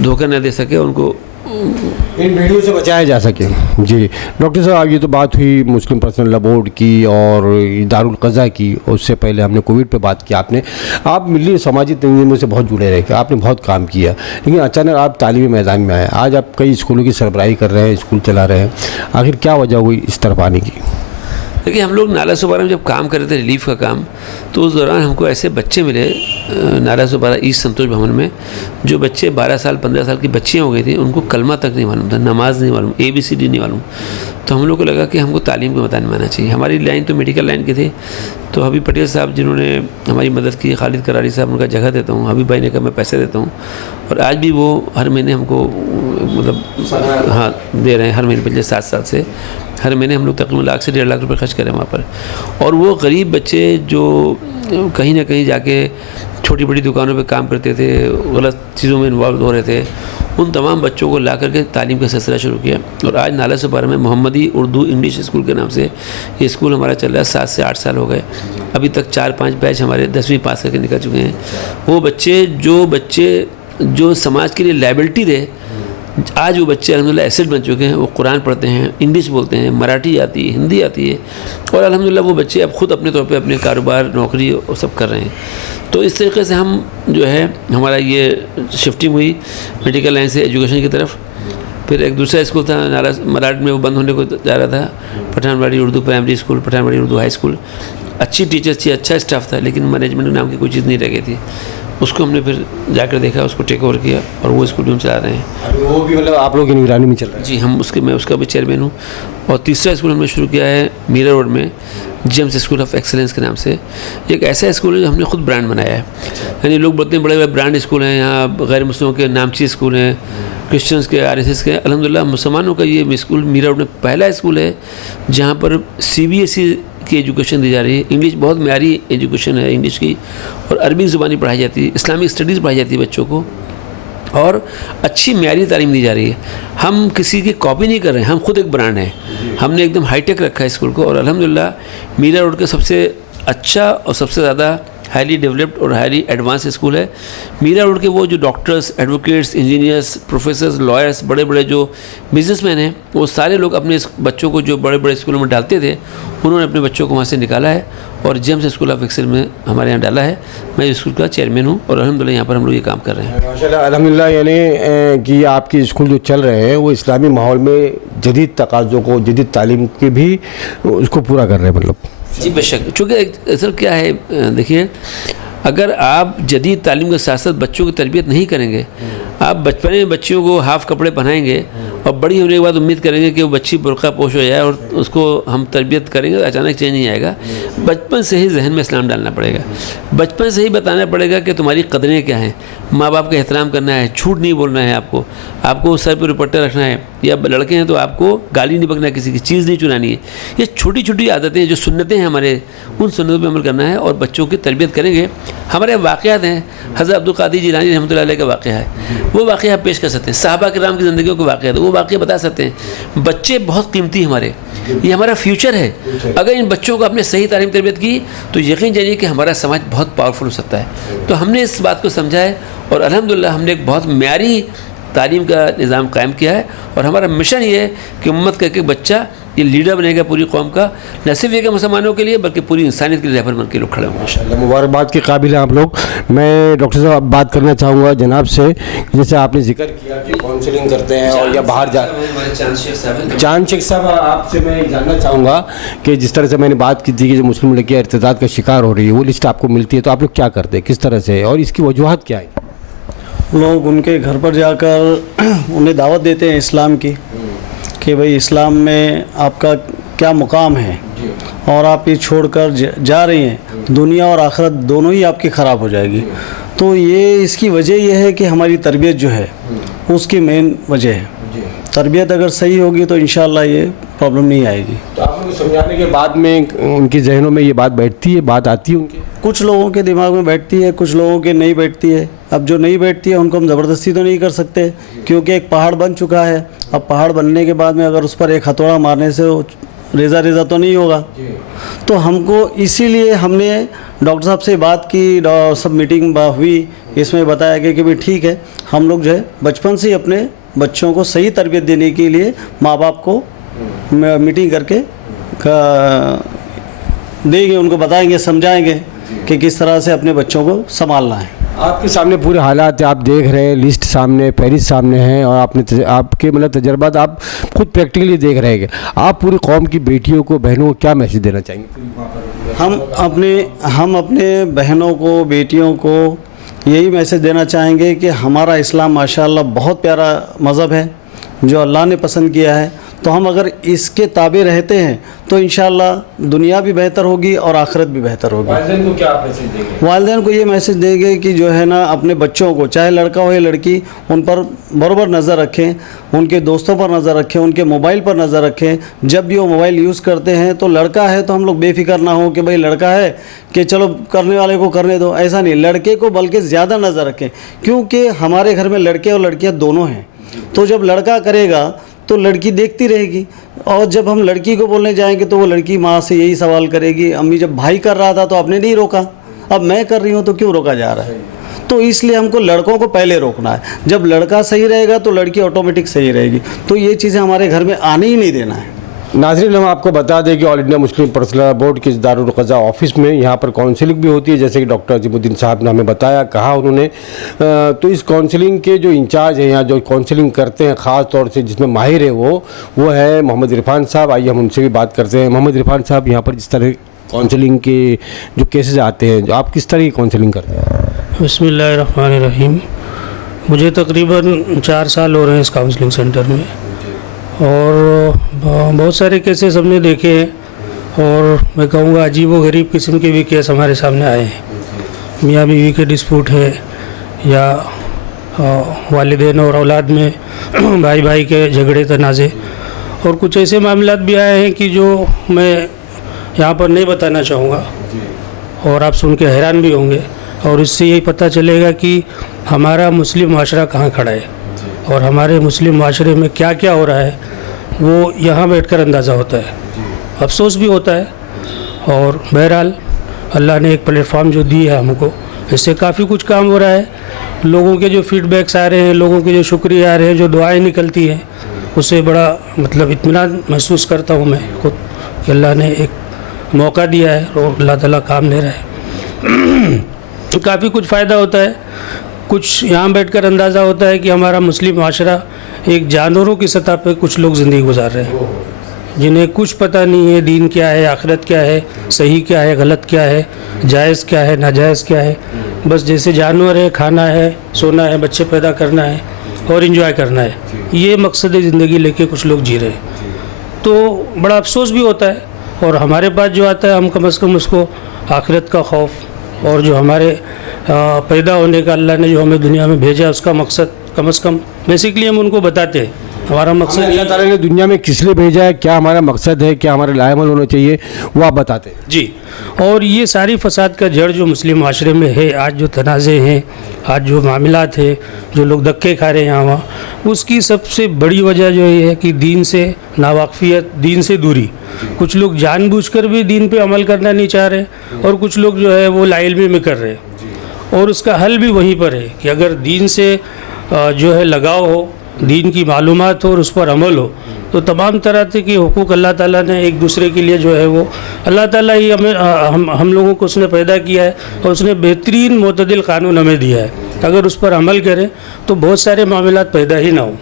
धोखा न दे सके, उनको इन भेड़ियों से बचाया जा सके। जी डॉक्टर साहब, आगे तो बात हुई मुस्लिम पर्सनल लॉ बोर्ड की और दारुल क़ज़ा की, उससे पहले हमने कोविड पे बात की। आप मिली समाजी तंजीमों से बहुत जुड़े रहे, आपने बहुत काम किया, लेकिन अचानक आप तालीमी मैदान में आए। आज आप कई स्कूलों की सरबराही कर रहे हैं, स्कूल चला रहे हैं, आखिर क्या वजह हुई इस तरफ आने की? देखिए, हम लोग नाला सुपारा में जब काम कर रहे थे रिलीफ का काम, तो उस दौरान हमको ऐसे बच्चे मिले नाला सुपारा ईस्ट संतोष भवन में, जो बच्चे 12 साल 15 साल की बच्चियाँ हो गई थी, उनको कलमा तक नहीं मालूम था, नमाज नहीं मालूम, ABCD नहीं मालूम। तो हम लोग को लगा कि हमको तालीम के मैदान में आना चाहिए। हमारी लाइन तो मेडिकल लाइन की थी, तो हबीब पटेल साहब जिन्होंने हमारी मदद की, खालिद करारी साहब, उनका जगह देता हूँ, हबीब भाई ने कहा मैं पैसे देता हूँ, और आज भी वो हर महीने हमको मतलब हाँ दे रहे हैं। हर महीने पिछले 7 साल से हर महीने हम लोग तकरीबन लाख से 1.5 लाख रुपए खर्च करें वहाँ पर। और वो गरीब बच्चे जो कहीं ना कहीं जाके छोटी बड़ी दुकानों पे काम करते थे, गलत चीज़ों में इन्वॉल्व हो रहे थे, उन तमाम बच्चों को ला करके तालीम का सिलसिला शुरू किया। और आज नाला सुपारा में मोहम्मदी उर्दू इंग्लिश स्कूल के नाम से ये स्कूल हमारा चल रहा है। 7 से 8 साल हो गए, अभी तक 4-5 बैच हमारे 10वीं पास करके निकल चुके हैं। वो बच्चे जो समाज के लिए लायबिलिटी थे, आज वो बच्चे अल्हम्दुलिल्लाह एसेट बन चुके हैं। वो कुरान पढ़ते हैं, इंग्लिश बोलते हैं, मराठी आती है, हिंदी आती है, और अल्हम्दुलिल्लाह वो बच्चे अब ख़ुद अपने तौर पे अपने कारोबार, नौकरी और सब कर रहे हैं। तो इस तरीके से हम जो है हमारा ये शिफ्टिंग हुई मेडिकल लाइन से एजुकेशन की तरफ। फिर एक दूसरा स्कूल था नाला मराठ में, वो बंद होने को जा रहा था, Pathanwadi Urdu primary school, Pathanwadi Urdu high school. अच्छी टीचर्स थी, अच्छा स्टाफ था, लेकिन मैनेजमेंट नाम की कोई चीज़ नहीं रह गई थी। उसको हमने फिर जाकर देखा, उसको टेक ओवर किया, और वो स्कूल भी हम चला रहे हैं। वो भी मतलब आप लोगों की निगरानी में चल रहा है? जी, मैं उसका भी चेयरमैन हूँ। और तीसरा स्कूल हमने शुरू किया है मीरा रोड में, जेम्स स्कूल ऑफ एक्सेलेंस के नाम से। एक ऐसा स्कूल है जो हमने खुद ब्रांड बनाया है। यानी लोग बोलते हैं बड़े बड़े ब्रांड स्कूल हैं, यहाँ गैर मुस्लिमों के नामची स्कूल हैं, क्रिश्चियंस के, RSS के। अल्हम्दुलिल्लाह मुसलमानों का ये स्कूल मीरा रोड में पहला स्कूल है जहाँ पर CBSE की एजुकेशन दी जा रही है। इंग्लिश बहुत म्यारी एजुकेशन है इंग्लिश की, और अरबी ज़ुबानी पढ़ाई जाती है, इस्लामिक स्टडीज़ पढ़ाई जाती है बच्चों को, और अच्छी म्यारी तालीम दी जा रही है। हम किसी की कॉपी नहीं कर रहे हैं, हम खुद एक ब्रांड हैं। हमने एकदम हाईटेक रखा है स्कूल को, और अल्हम्दुलिल्लाह मीरा रोड का सबसे अच्छा और सबसे ज़्यादा हाईली डेवलप्ड और हाईली एडवांस स्कूल है। मीरा रोड के वो जो doctors, advocates, engineers, professors, lawyers, बड़े बड़े जो बिजनेसमैन हैं, वो सारे लोग अपने बच्चों को जो बड़े बड़े स्कूलों में डालते थे, उन्होंने अपने बच्चों को वहाँ से निकाला है और जेम्स स्कूल ऑफ एक्सेल में हमारे यहाँ डाला है। मैं स्कूल का चेयरमैन हूँ, और अल्हम्दुलिल्लाह यहाँ पर हम लोग ये काम कर रहे हैं। माशाल्लाह अल्हम्दुलिल्लाह। यानी कि आपके स्कूल जो चल रहे हैं वो इस्लामी माहौल में जदीद तकाज़ों को, जदीद तालीम के भी उसको पूरा कर रहे हैं मतलब? जी बेशक, चूँकि असल क्या है, देखिए, अगर आप जदीद तालीम के साथ साथ बच्चों की तरबियत नहीं करेंगे, आप बचपन में बच्चियों को हाफ़ कपड़े पहनाएंगे और बड़ी होने के बाद उम्मीद करेंगे कि वो बच्ची बुर्का पोश हो जाए और उसको हम तरबियत करेंगे, तो अचानक चेंज नहीं आएगा। बचपन से ही जहन में इस्लाम डालना पड़ेगा, बचपन से ही बताना पड़ेगा कि तुम्हारी कदरें क्या हैं, माँ बाप का एहतराम करना है, झूठ नहीं बोलना है, आपको सर पर दुपट्टा रखना है, या लड़के हैं तो आपको गाली नहीं बकना, किसी की चीज़ नहीं चुरानी है। ये छोटी छोटी आदतें जो सुन्नतें हैं हमारे, उन सुन्नतों पर अमल करना है और बच्चों की तरबियत करेंगे। हमारे वाक़यात हैं, हज़रत अब्दुल कादिर जिलानी रहमतुल्लाह अलैह का वाक़या है, वो वाक़या पेश कर सकते हैं, सहाबा किराम की ज़िंदगियों के वाक़यात, वो वाक़या बता सकते हैं। बच्चे बहुत कीमती हमारे, ये हमारा फ्यूचर है। अगर इन बच्चों को आपने सही तालीम तरबियत की तो यकीन जानिए कि हमारा समाज बहुत पावरफुल हो सकता है। तो हमने इस बात को समझा है, और अल्हम्दुलिल्लाह हमने एक बहुत म्यारी तालीम का निज़ाम कायम किया है, और हमारा मिशन ये है कि उम्मत का एक बच्चा ये लीडर बनेगा पूरी कौम का, न सिर्फ एक मुसलमानों के लिए बल्कि पूरी इंसानियत के लिए रहबर बन के लोग खड़े होंगे। माशाअल्लाह, मुबारकबाद के काबिल हैं आप लोग। मैं डॉक्टर साहब बात करना चाहूँगा जनाब से, जैसे आपने जिक्र किया कि काउंसलिंग करते हैं और या बाहर जा, चांद शेख साहब आपसे मैं जानना चाहूँगा कि जिस तरह से मैंने बात की थी कि जो मुस्लिम लड़कियाँ इर्तिदाद का शिकार हो रही है, वो लिस्ट आपको मिलती है, तो आप लोग क्या करते हैं, किस तरह से, और इसकी वजूहत क्या है? लोग उनके घर पर जाकर उन्हें दावत देते हैं इस्लाम की, कि भाई इस्लाम में आपका क्या मुकाम है, और आप ये छोड़कर जा रही हैं, दुनिया और आखिरत दोनों ही आपकी ख़राब हो जाएगी। तो ये इसकी वजह ये है कि हमारी तरबियत जो है उसकी मेन वजह है। तरबियत अगर सही होगी तो इंशाल्लाह ये प्रॉब्लम नहीं आएगी। तो आप लोग समझाने के बाद में उनके जहनों में ये बात बैठती है, बात आती है उनके? कुछ लोगों के दिमाग में बैठती है, कुछ लोगों के नहीं बैठती है। अब जो नहीं बैठती है उनको हम ज़बरदस्ती तो नहीं कर सकते, क्योंकि एक पहाड़ बन चुका है। अब पहाड़ बनने के बाद में अगर उस पर एक हथौड़ा मारने से रेज़ा रेज़ा तो नहीं होगा। तो हमको इसीलिए हमने डॉक्टर साहब से बात की, सब मीटिंग हुई, इसमें बताया गया कि भाई ठीक है, हम लोग जो है बचपन से ही अपने बच्चों को सही तरबियत देने के लिए माँ बाप को मीटिंग करके देंगे, उनको बताएंगे, समझाएंगे कि किस तरह से अपने बच्चों को संभालना है। आपके सामने पूरे हालात आप देख रहे हैं, लिस्ट सामने, फहरिस्त सामने है, और आपके मतलब तजर्बात आप खुद प्रैक्टिकली देख रहे हैं। आप पूरी कौम की बेटियों को, बहनों को क्या मैसेज देना चाहेंगे? हम अपने बहनों को, बेटियों को यही मैसेज देना चाहेंगे कि हमारा इस्लाम माशाअल्लाह बहुत प्यारा मज़हब है जो अल्लाह ने पसंद किया है। तो हम अगर इसके ताबे रहते हैं तो इंशाअल्लाह दुनिया भी बेहतर होगी और आखिरत भी बेहतर होगी। वालिदैन को क्या मैसेज देंगे? वालिदैन को ये मैसेज देंगे कि जो है ना, अपने बच्चों को, चाहे लड़का हो या लड़की, उन पर बराबर नज़र रखें, उनके दोस्तों पर नज़र रखें, उनके मोबाइल पर नज़र रखें। जब भी वो मोबाइल यूज़ करते हैं तो लड़का है तो हम लोग बेफिक्र ना हो कि भाई लड़का है कि चलो करने वाले को करने दो, ऐसा नहीं। लड़के को बल्कि ज़्यादा नज़र रखें, क्योंकि हमारे घर में लड़के और लड़कियाँ दोनों हैं। तो जब लड़का करेगा तो लड़की देखती रहेगी, और जब हम लड़की को बोलने जाएंगे तो वो लड़की माँ से यही सवाल करेगी, अम्मी जब भाई कर रहा था तो आपने नहीं रोका, अब मैं कर रही हूँ तो क्यों रोका जा रहा है। तो इसलिए हमको लड़कों को पहले रोकना है। जब लड़का सही रहेगा तो लड़की ऑटोमेटिक सही रहेगी। तो ये चीज़ें हमारे घर में आने ही नहीं देना है। नाज़रीन, हम आपको बता दें कि all India Muslim personal board के दारुल क़ज़ा ऑफिस में यहाँ पर काउंसलिंग भी होती है, जैसे कि डॉक्टर अजीमुद्दीन साहब ने हमें बताया, कहा उन्होंने। तो इस काउंसलिंग के जो इंचार्ज हैं यहाँ, जो काउंसलिंग करते हैं ख़ास तौर से, जिसमें माहिर है वो है मोहम्मद इरफान साहब। आइए हम उनसे भी बात करते हैं। मोहम्मद इरफान साहब, यहाँ पर जिस तरह काउंसलिंग के जो केसेज आते हैं, जो आप किस तरह की काउंसलिंग करते हैं? बिस्मिल्लाहिर्रहमानिर्रहीम। मुझे तकरीबन 4 साल हो रहे हैं इस काउंसलिंग सेंटर में, और बहुत सारे केसेस हमने देखे हैं, और मैं कहूँगा अजीब व गरीब किस्म के भी केस हमारे सामने आए हैं। मियाँ बीवी के डिस्प्यूट है, या वालिदैन और औलाद में भाई भाई के झगड़े तनाज़े, और कुछ ऐसे मामलात भी आए हैं कि जो मैं यहाँ पर नहीं बताना चाहूँगा, और आप सुन के हैरान भी होंगे, और इससे यही पता चलेगा कि हमारा मुस्लिम माशरा कहाँ खड़ा है और हमारे मुस्लिम माशरे में क्या क्या हो रहा है, वो यहाँ बैठकर अंदाज़ा होता है। अफसोस भी होता है, और बहरहाल अल्लाह ने एक प्लेटफॉर्म जो दी है हमको, इससे काफ़ी कुछ काम हो रहा है। लोगों के जो फीडबैक्स आ रहे हैं, लोगों के जो शुक्रिया आ रहे हैं, जो दुआएं निकलती हैं, उससे बड़ा मतलब इत्मीनान महसूस करता हूँ मैं खुद कि अल्लाह ने एक मौका दिया है और अल्लाह ताला काम ले रहा है। काफ़ी कुछ फ़ायदा होता है। कुछ यहाँ बैठकर अंदाज़ा होता है कि हमारा मुस्लिम माशरा एक जानवरों की सतह पे कुछ लोग ज़िंदगी गुजार रहे हैं, जिन्हें कुछ पता नहीं है दीन क्या है, आखिरत क्या है, सही क्या है, गलत क्या है, जायज़ क्या है, नाजायज़ क्या है। बस जैसे जानवर है, खाना है, सोना है, बच्चे पैदा करना है और एंजॉय करना है, ये मकसद ज़िंदगी लेके कुछ लोग जी रहे हैं। तो बड़ा अफसोस भी होता है, और हमारे पास जो आता है हम कम से कम उसको आखिरत का खौफ और जो हमारे पैदा होने का अल्लाह ने जो हमें दुनिया में भेजा उसका मकसद कम से कम बेसिकली हम उनको बताते हैं। हमारा मकसद अल्लाह ताला ने दुनिया में किस लिए भेजा है, क्या हमारा मकसद है, क्या हमारा लायमल होना चाहिए, वो आप बताते हैं जी। और ये सारी फसाद का जड़ जो मुस्लिम माशरे में है, आज जो तनाज़े हैं, आज जो मामलात है, जो लोग धक्के खा रहे हैं यहाँ वहाँ, उसकी सबसे बड़ी वजह जो ये है कि दीन से नावाकफियत, दीन से दूरी। कुछ लोग जानबूझकर भी दीन पे अमल करना नहीं चाह रहे, और कुछ लोग जो है वो लाइल्मी में कर रहे हैं। और उसका हल भी वहीं पर है कि अगर दीन से जो है लगाव हो, दीन की मालूमात हो और उस पर अमल हो, तो तमाम तरह के हुकूक अल्लाह ताला ने एक दूसरे के लिए जो है वो अल्लाह ताला ही हमें हम लोगों को उसने पैदा किया है, और उसने बेहतरीन मोतदिल कानून हमें दिया है। अगर उस पर अमल करें तो बहुत सारे मामलात पैदा ही ना हो।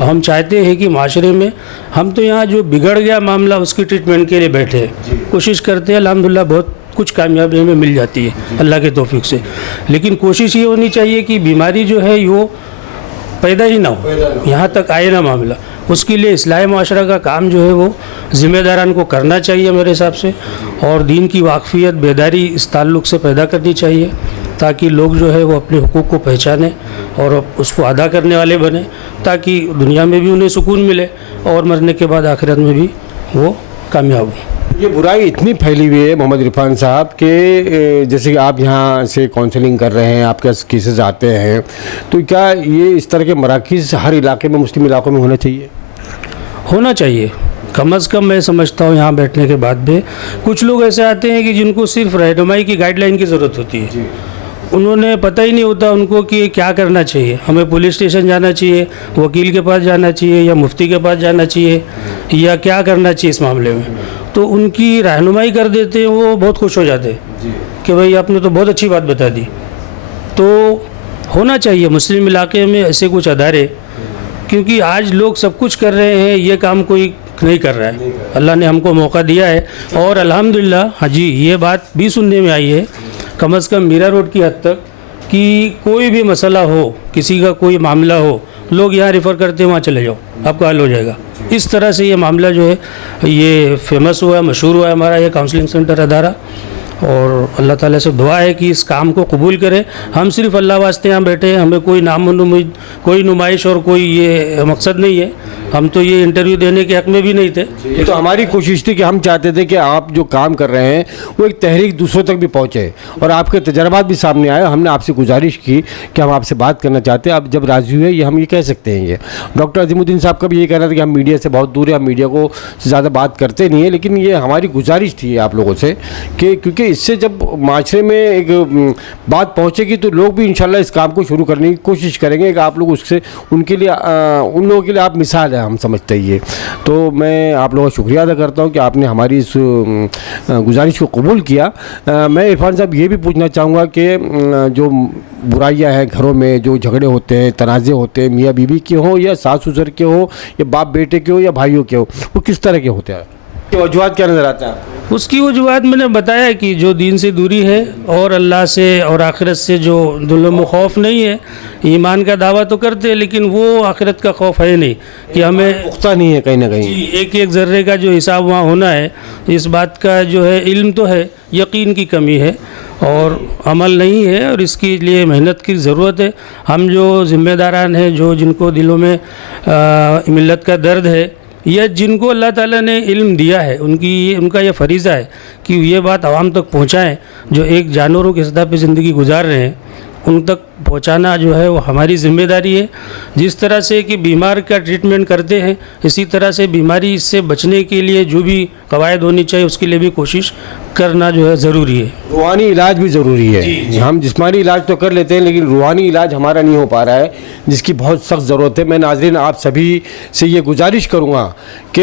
हम चाहते हैं कि माशरे में, हम तो यहाँ जो बिगड़ गया मामला उसकी ट्रीटमेंट के लिए बैठे हैं, कोशिश करते हैं, अल्हम्दुलिल्लाह बहुत कुछ कामयाबी हमें मिल जाती है अल्लाह के तौफीक से। लेकिन कोशिश ये होनी चाहिए कि बीमारी जो है वो पैदा ही ना हो, यहाँ तक आए ना मामला। उसके लिए इस्लाही माशरा का काम जो है वो ज़िम्मेदारान को करना चाहिए मेरे हिसाब से, और दीन की वाकफियत, बेदारी इस ताल्लुक़ से पैदा करनी चाहिए, ताकि लोग जो है वो अपने हुकूक को पहचाने और उसको अदा करने वाले बने, ताकि दुनिया में भी उन्हें सुकून मिले और मरने के बाद आखिरत में भी वो कामयाब हो। ये बुराई इतनी फैली हुई है मोहम्मद इरफान साहब कि जैसे कि आप यहाँ से काउंसलिंग कर रहे हैं, आपके केसेस आते हैं, तो क्या ये इस तरह के मराकज़ हर इलाके में, मुस्लिम इलाकों में होना चाहिए? होना चाहिए। कम अज़ कम मैं समझता हूँ यहाँ बैठने के बाद भी कुछ लोग ऐसे आते हैं कि जिनको सिर्फ रहनुमाई की गाइडलाइन की ज़रूरत होती है। उन्होंने पता ही नहीं होता उनको कि क्या करना चाहिए, हमें पुलिस स्टेशन जाना चाहिए, वकील के पास जाना चाहिए या मुफ्ती के पास जाना चाहिए या क्या करना चाहिए इस मामले में। तो उनकी रहनुमाई कर देते हैं, वो बहुत खुश हो जाते हैं कि भाई आपने तो बहुत अच्छी बात बता दी। तो होना चाहिए मुस्लिम इलाके में ऐसे कुछ अदारे, क्योंकि आज लोग सब कुछ कर रहे हैं, ये काम कोई नहीं कर रहा है। अल्लाह ने हमको मौका दिया है और अल्हम्दुलिल्लाह, हाँ जी, ये बात भी सुनने में आई है कम अज़ कम मीरा रोड की हद तक कि कोई भी मसला हो, किसी का कोई मामला हो, लोग यहाँ रेफ़र करते हैं, वहाँ चले जाओ, आपका हल हो जाएगा। इस तरह से ये मामला जो है ये फेमस हुआ है, मशहूर हुआ है हमारा ये काउंसलिंग सेंटर अदारा। और अल्लाह ताला से दुआ है कि इस काम को कबूल करे। हम सिर्फ अल्लाह वास्ते यहाँ बैठे हैं, हमें कोई नाम उम्मीद, कोई नुमाइश और कोई ये मकसद नहीं है। हम तो ये इंटरव्यू देने के हक़ में भी नहीं थे। ये तो हमारी कोशिश थी कि हम चाहते थे कि आप जो काम कर रहे हैं वो एक तहरीक दूसरों तक भी पहुँचे और आपके तजर्बात भी सामने आए। हमने आपसे गुजारिश की कि हम आपसे बात करना चाहते हैं, आप जब राज़ी हुए ये हम ये कह सकते हैं। ये डॉक्टर अज़ीमुद्दीन साहब का भी ये कहना था कि हम मीडिया से बहुत दूर है, हम मीडिया को ज़्यादा बात करते नहीं है, लेकिन ये हमारी गुजारिश थी आप लोगों से कि क्योंकि इससे जब माशरे में एक बात पहुँचेगी तो लोग भी इंशाल्लाह इस काम को शुरू करने की कोशिश करेंगे कि आप लोग उससे उनके लिए उन लोगों के लिए आप मिसाल है, हम समझते हैं ये। तो मैं आप लोगों का शुक्रिया अदा करता हूँ कि आपने हमारी इस गुजारिश को कबूल किया। मैं इरफान साहब ये भी पूछना चाहूँगा कि जो बुराइयाँ हैं घरों में, जो झगड़े होते हैं, तनाज़े होते हैं, मियाँ बीवी के हों या सास ससुर के हो या बाप बेटे के हो या भाइयों के हो, वो किस तरह के होते हैं? वजूहत क्या नज़र आता है? उसकी वजूहत मैंने बताया कि जो दीन से दूरी है और अल्लाह से और आखिरत से जो दिलों में खौफ नहीं है। ईमान का दावा तो करते हैं लेकिन वो आखिरत का खौफ है नहीं कि हमें पुख्ता नहीं है कहीं ना कहीं। एक एक ज़र्रे का जो हिसाब वहाँ होना है, इस बात का जो है इल्म तो है, यकीन की कमी है और अमल नहीं है और इसके लिए मेहनत की ज़रूरत है। हम जो ज़िम्मेदारान हैं, जो जिनको दिलों में मिल्लत का दर्द है या जिनको अल्लाह ताला ने इल्म दिया है, उनका ये फ़रीज़ा है कि ये बात आवाम तक पहुँचाएँ। जो एक जानवरों की सतह पे ज़िंदगी गुजार रहे हैं उन तक पहुंचाना जो है वो हमारी ज़िम्मेदारी है। जिस तरह से कि बीमार का ट्रीटमेंट करते हैं, इसी तरह से बीमारी से बचने के लिए जो भी कवायद होनी चाहिए उसके लिए भी कोशिश करना जो है ज़रूरी है। रूहानी इलाज भी ज़रूरी है। हम जिस्मानी इलाज तो कर लेते हैं लेकिन रूहानी इलाज हमारा नहीं हो पा रहा है, जिसकी बहुत सख्त ज़रूरत है। मैं नाज़रीन आप सभी से ये गुजारिश करूँगा कि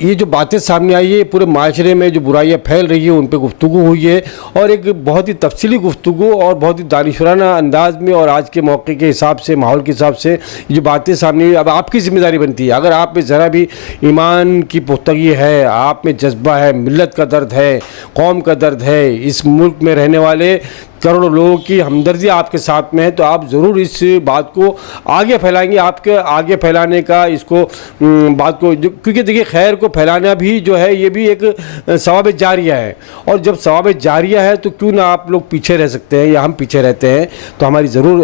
ये जो बातें सामने आई है, पूरे माशरे में जो बुराइयाँ फैल रही है उन पर गुफ्तगू हुई है और एक बहुत ही तफसीली गुफ्तगू और बहुत ही दानिशवराना अंदाज में और आज के मौके के हिसाब से, माहौल के हिसाब से जो बातें सामने आई, अब आपकी ज़िम्मेदारी बनती है। अगर आप में ज़रा भी ईमान की पुख्तगी है, आप में जज्बा है, मिल्लत का दर्द है, कौम का दर्द है, इस मुल्क में रहने वाले करोड़ों लोगों की हमदर्दी आपके साथ में है, तो आप ज़रूर इस बात को आगे फैलाएंगे। आपके आगे फैलाने का इसको बात को, क्योंकि देखिए खैर को फैलाना भी जो है ये भी एक सवाब जारिया है और जब सवाब जारिया है तो क्यों ना आप लोग पीछे रह सकते हैं या हम पीछे रहते हैं। तो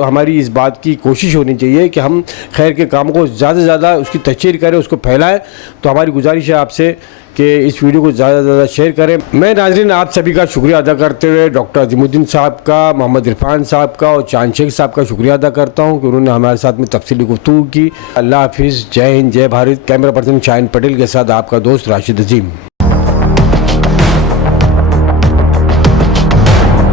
हमारी इस बात की कोशिश होनी चाहिए कि हम खैर के कामों को ज़्यादा से ज़्यादा उसकी तशहीर करें, उसको फैलाएँ। तो हमारी गुजारिश है आपसे कि इस वीडियो को ज़्यादा से ज़्यादा शेयर करें। मैं नाज़रीन आप सभी का शुक्रिया अदा करते हुए डॉक्टर अज़ीमुद्दीन साहब का, मोहम्मद इरफान साहब का और चांद शेख साहब का शुक्रिया अदा करता हूं कि उन्होंने हमारे साथ में तफसीली गुफ्तगू की। अल्लाह हाफिज़, जय हिंद, जय भारत। कैमरा पर्सन शाहिन पटेल के साथ आपका दोस्त राशिद अजीम।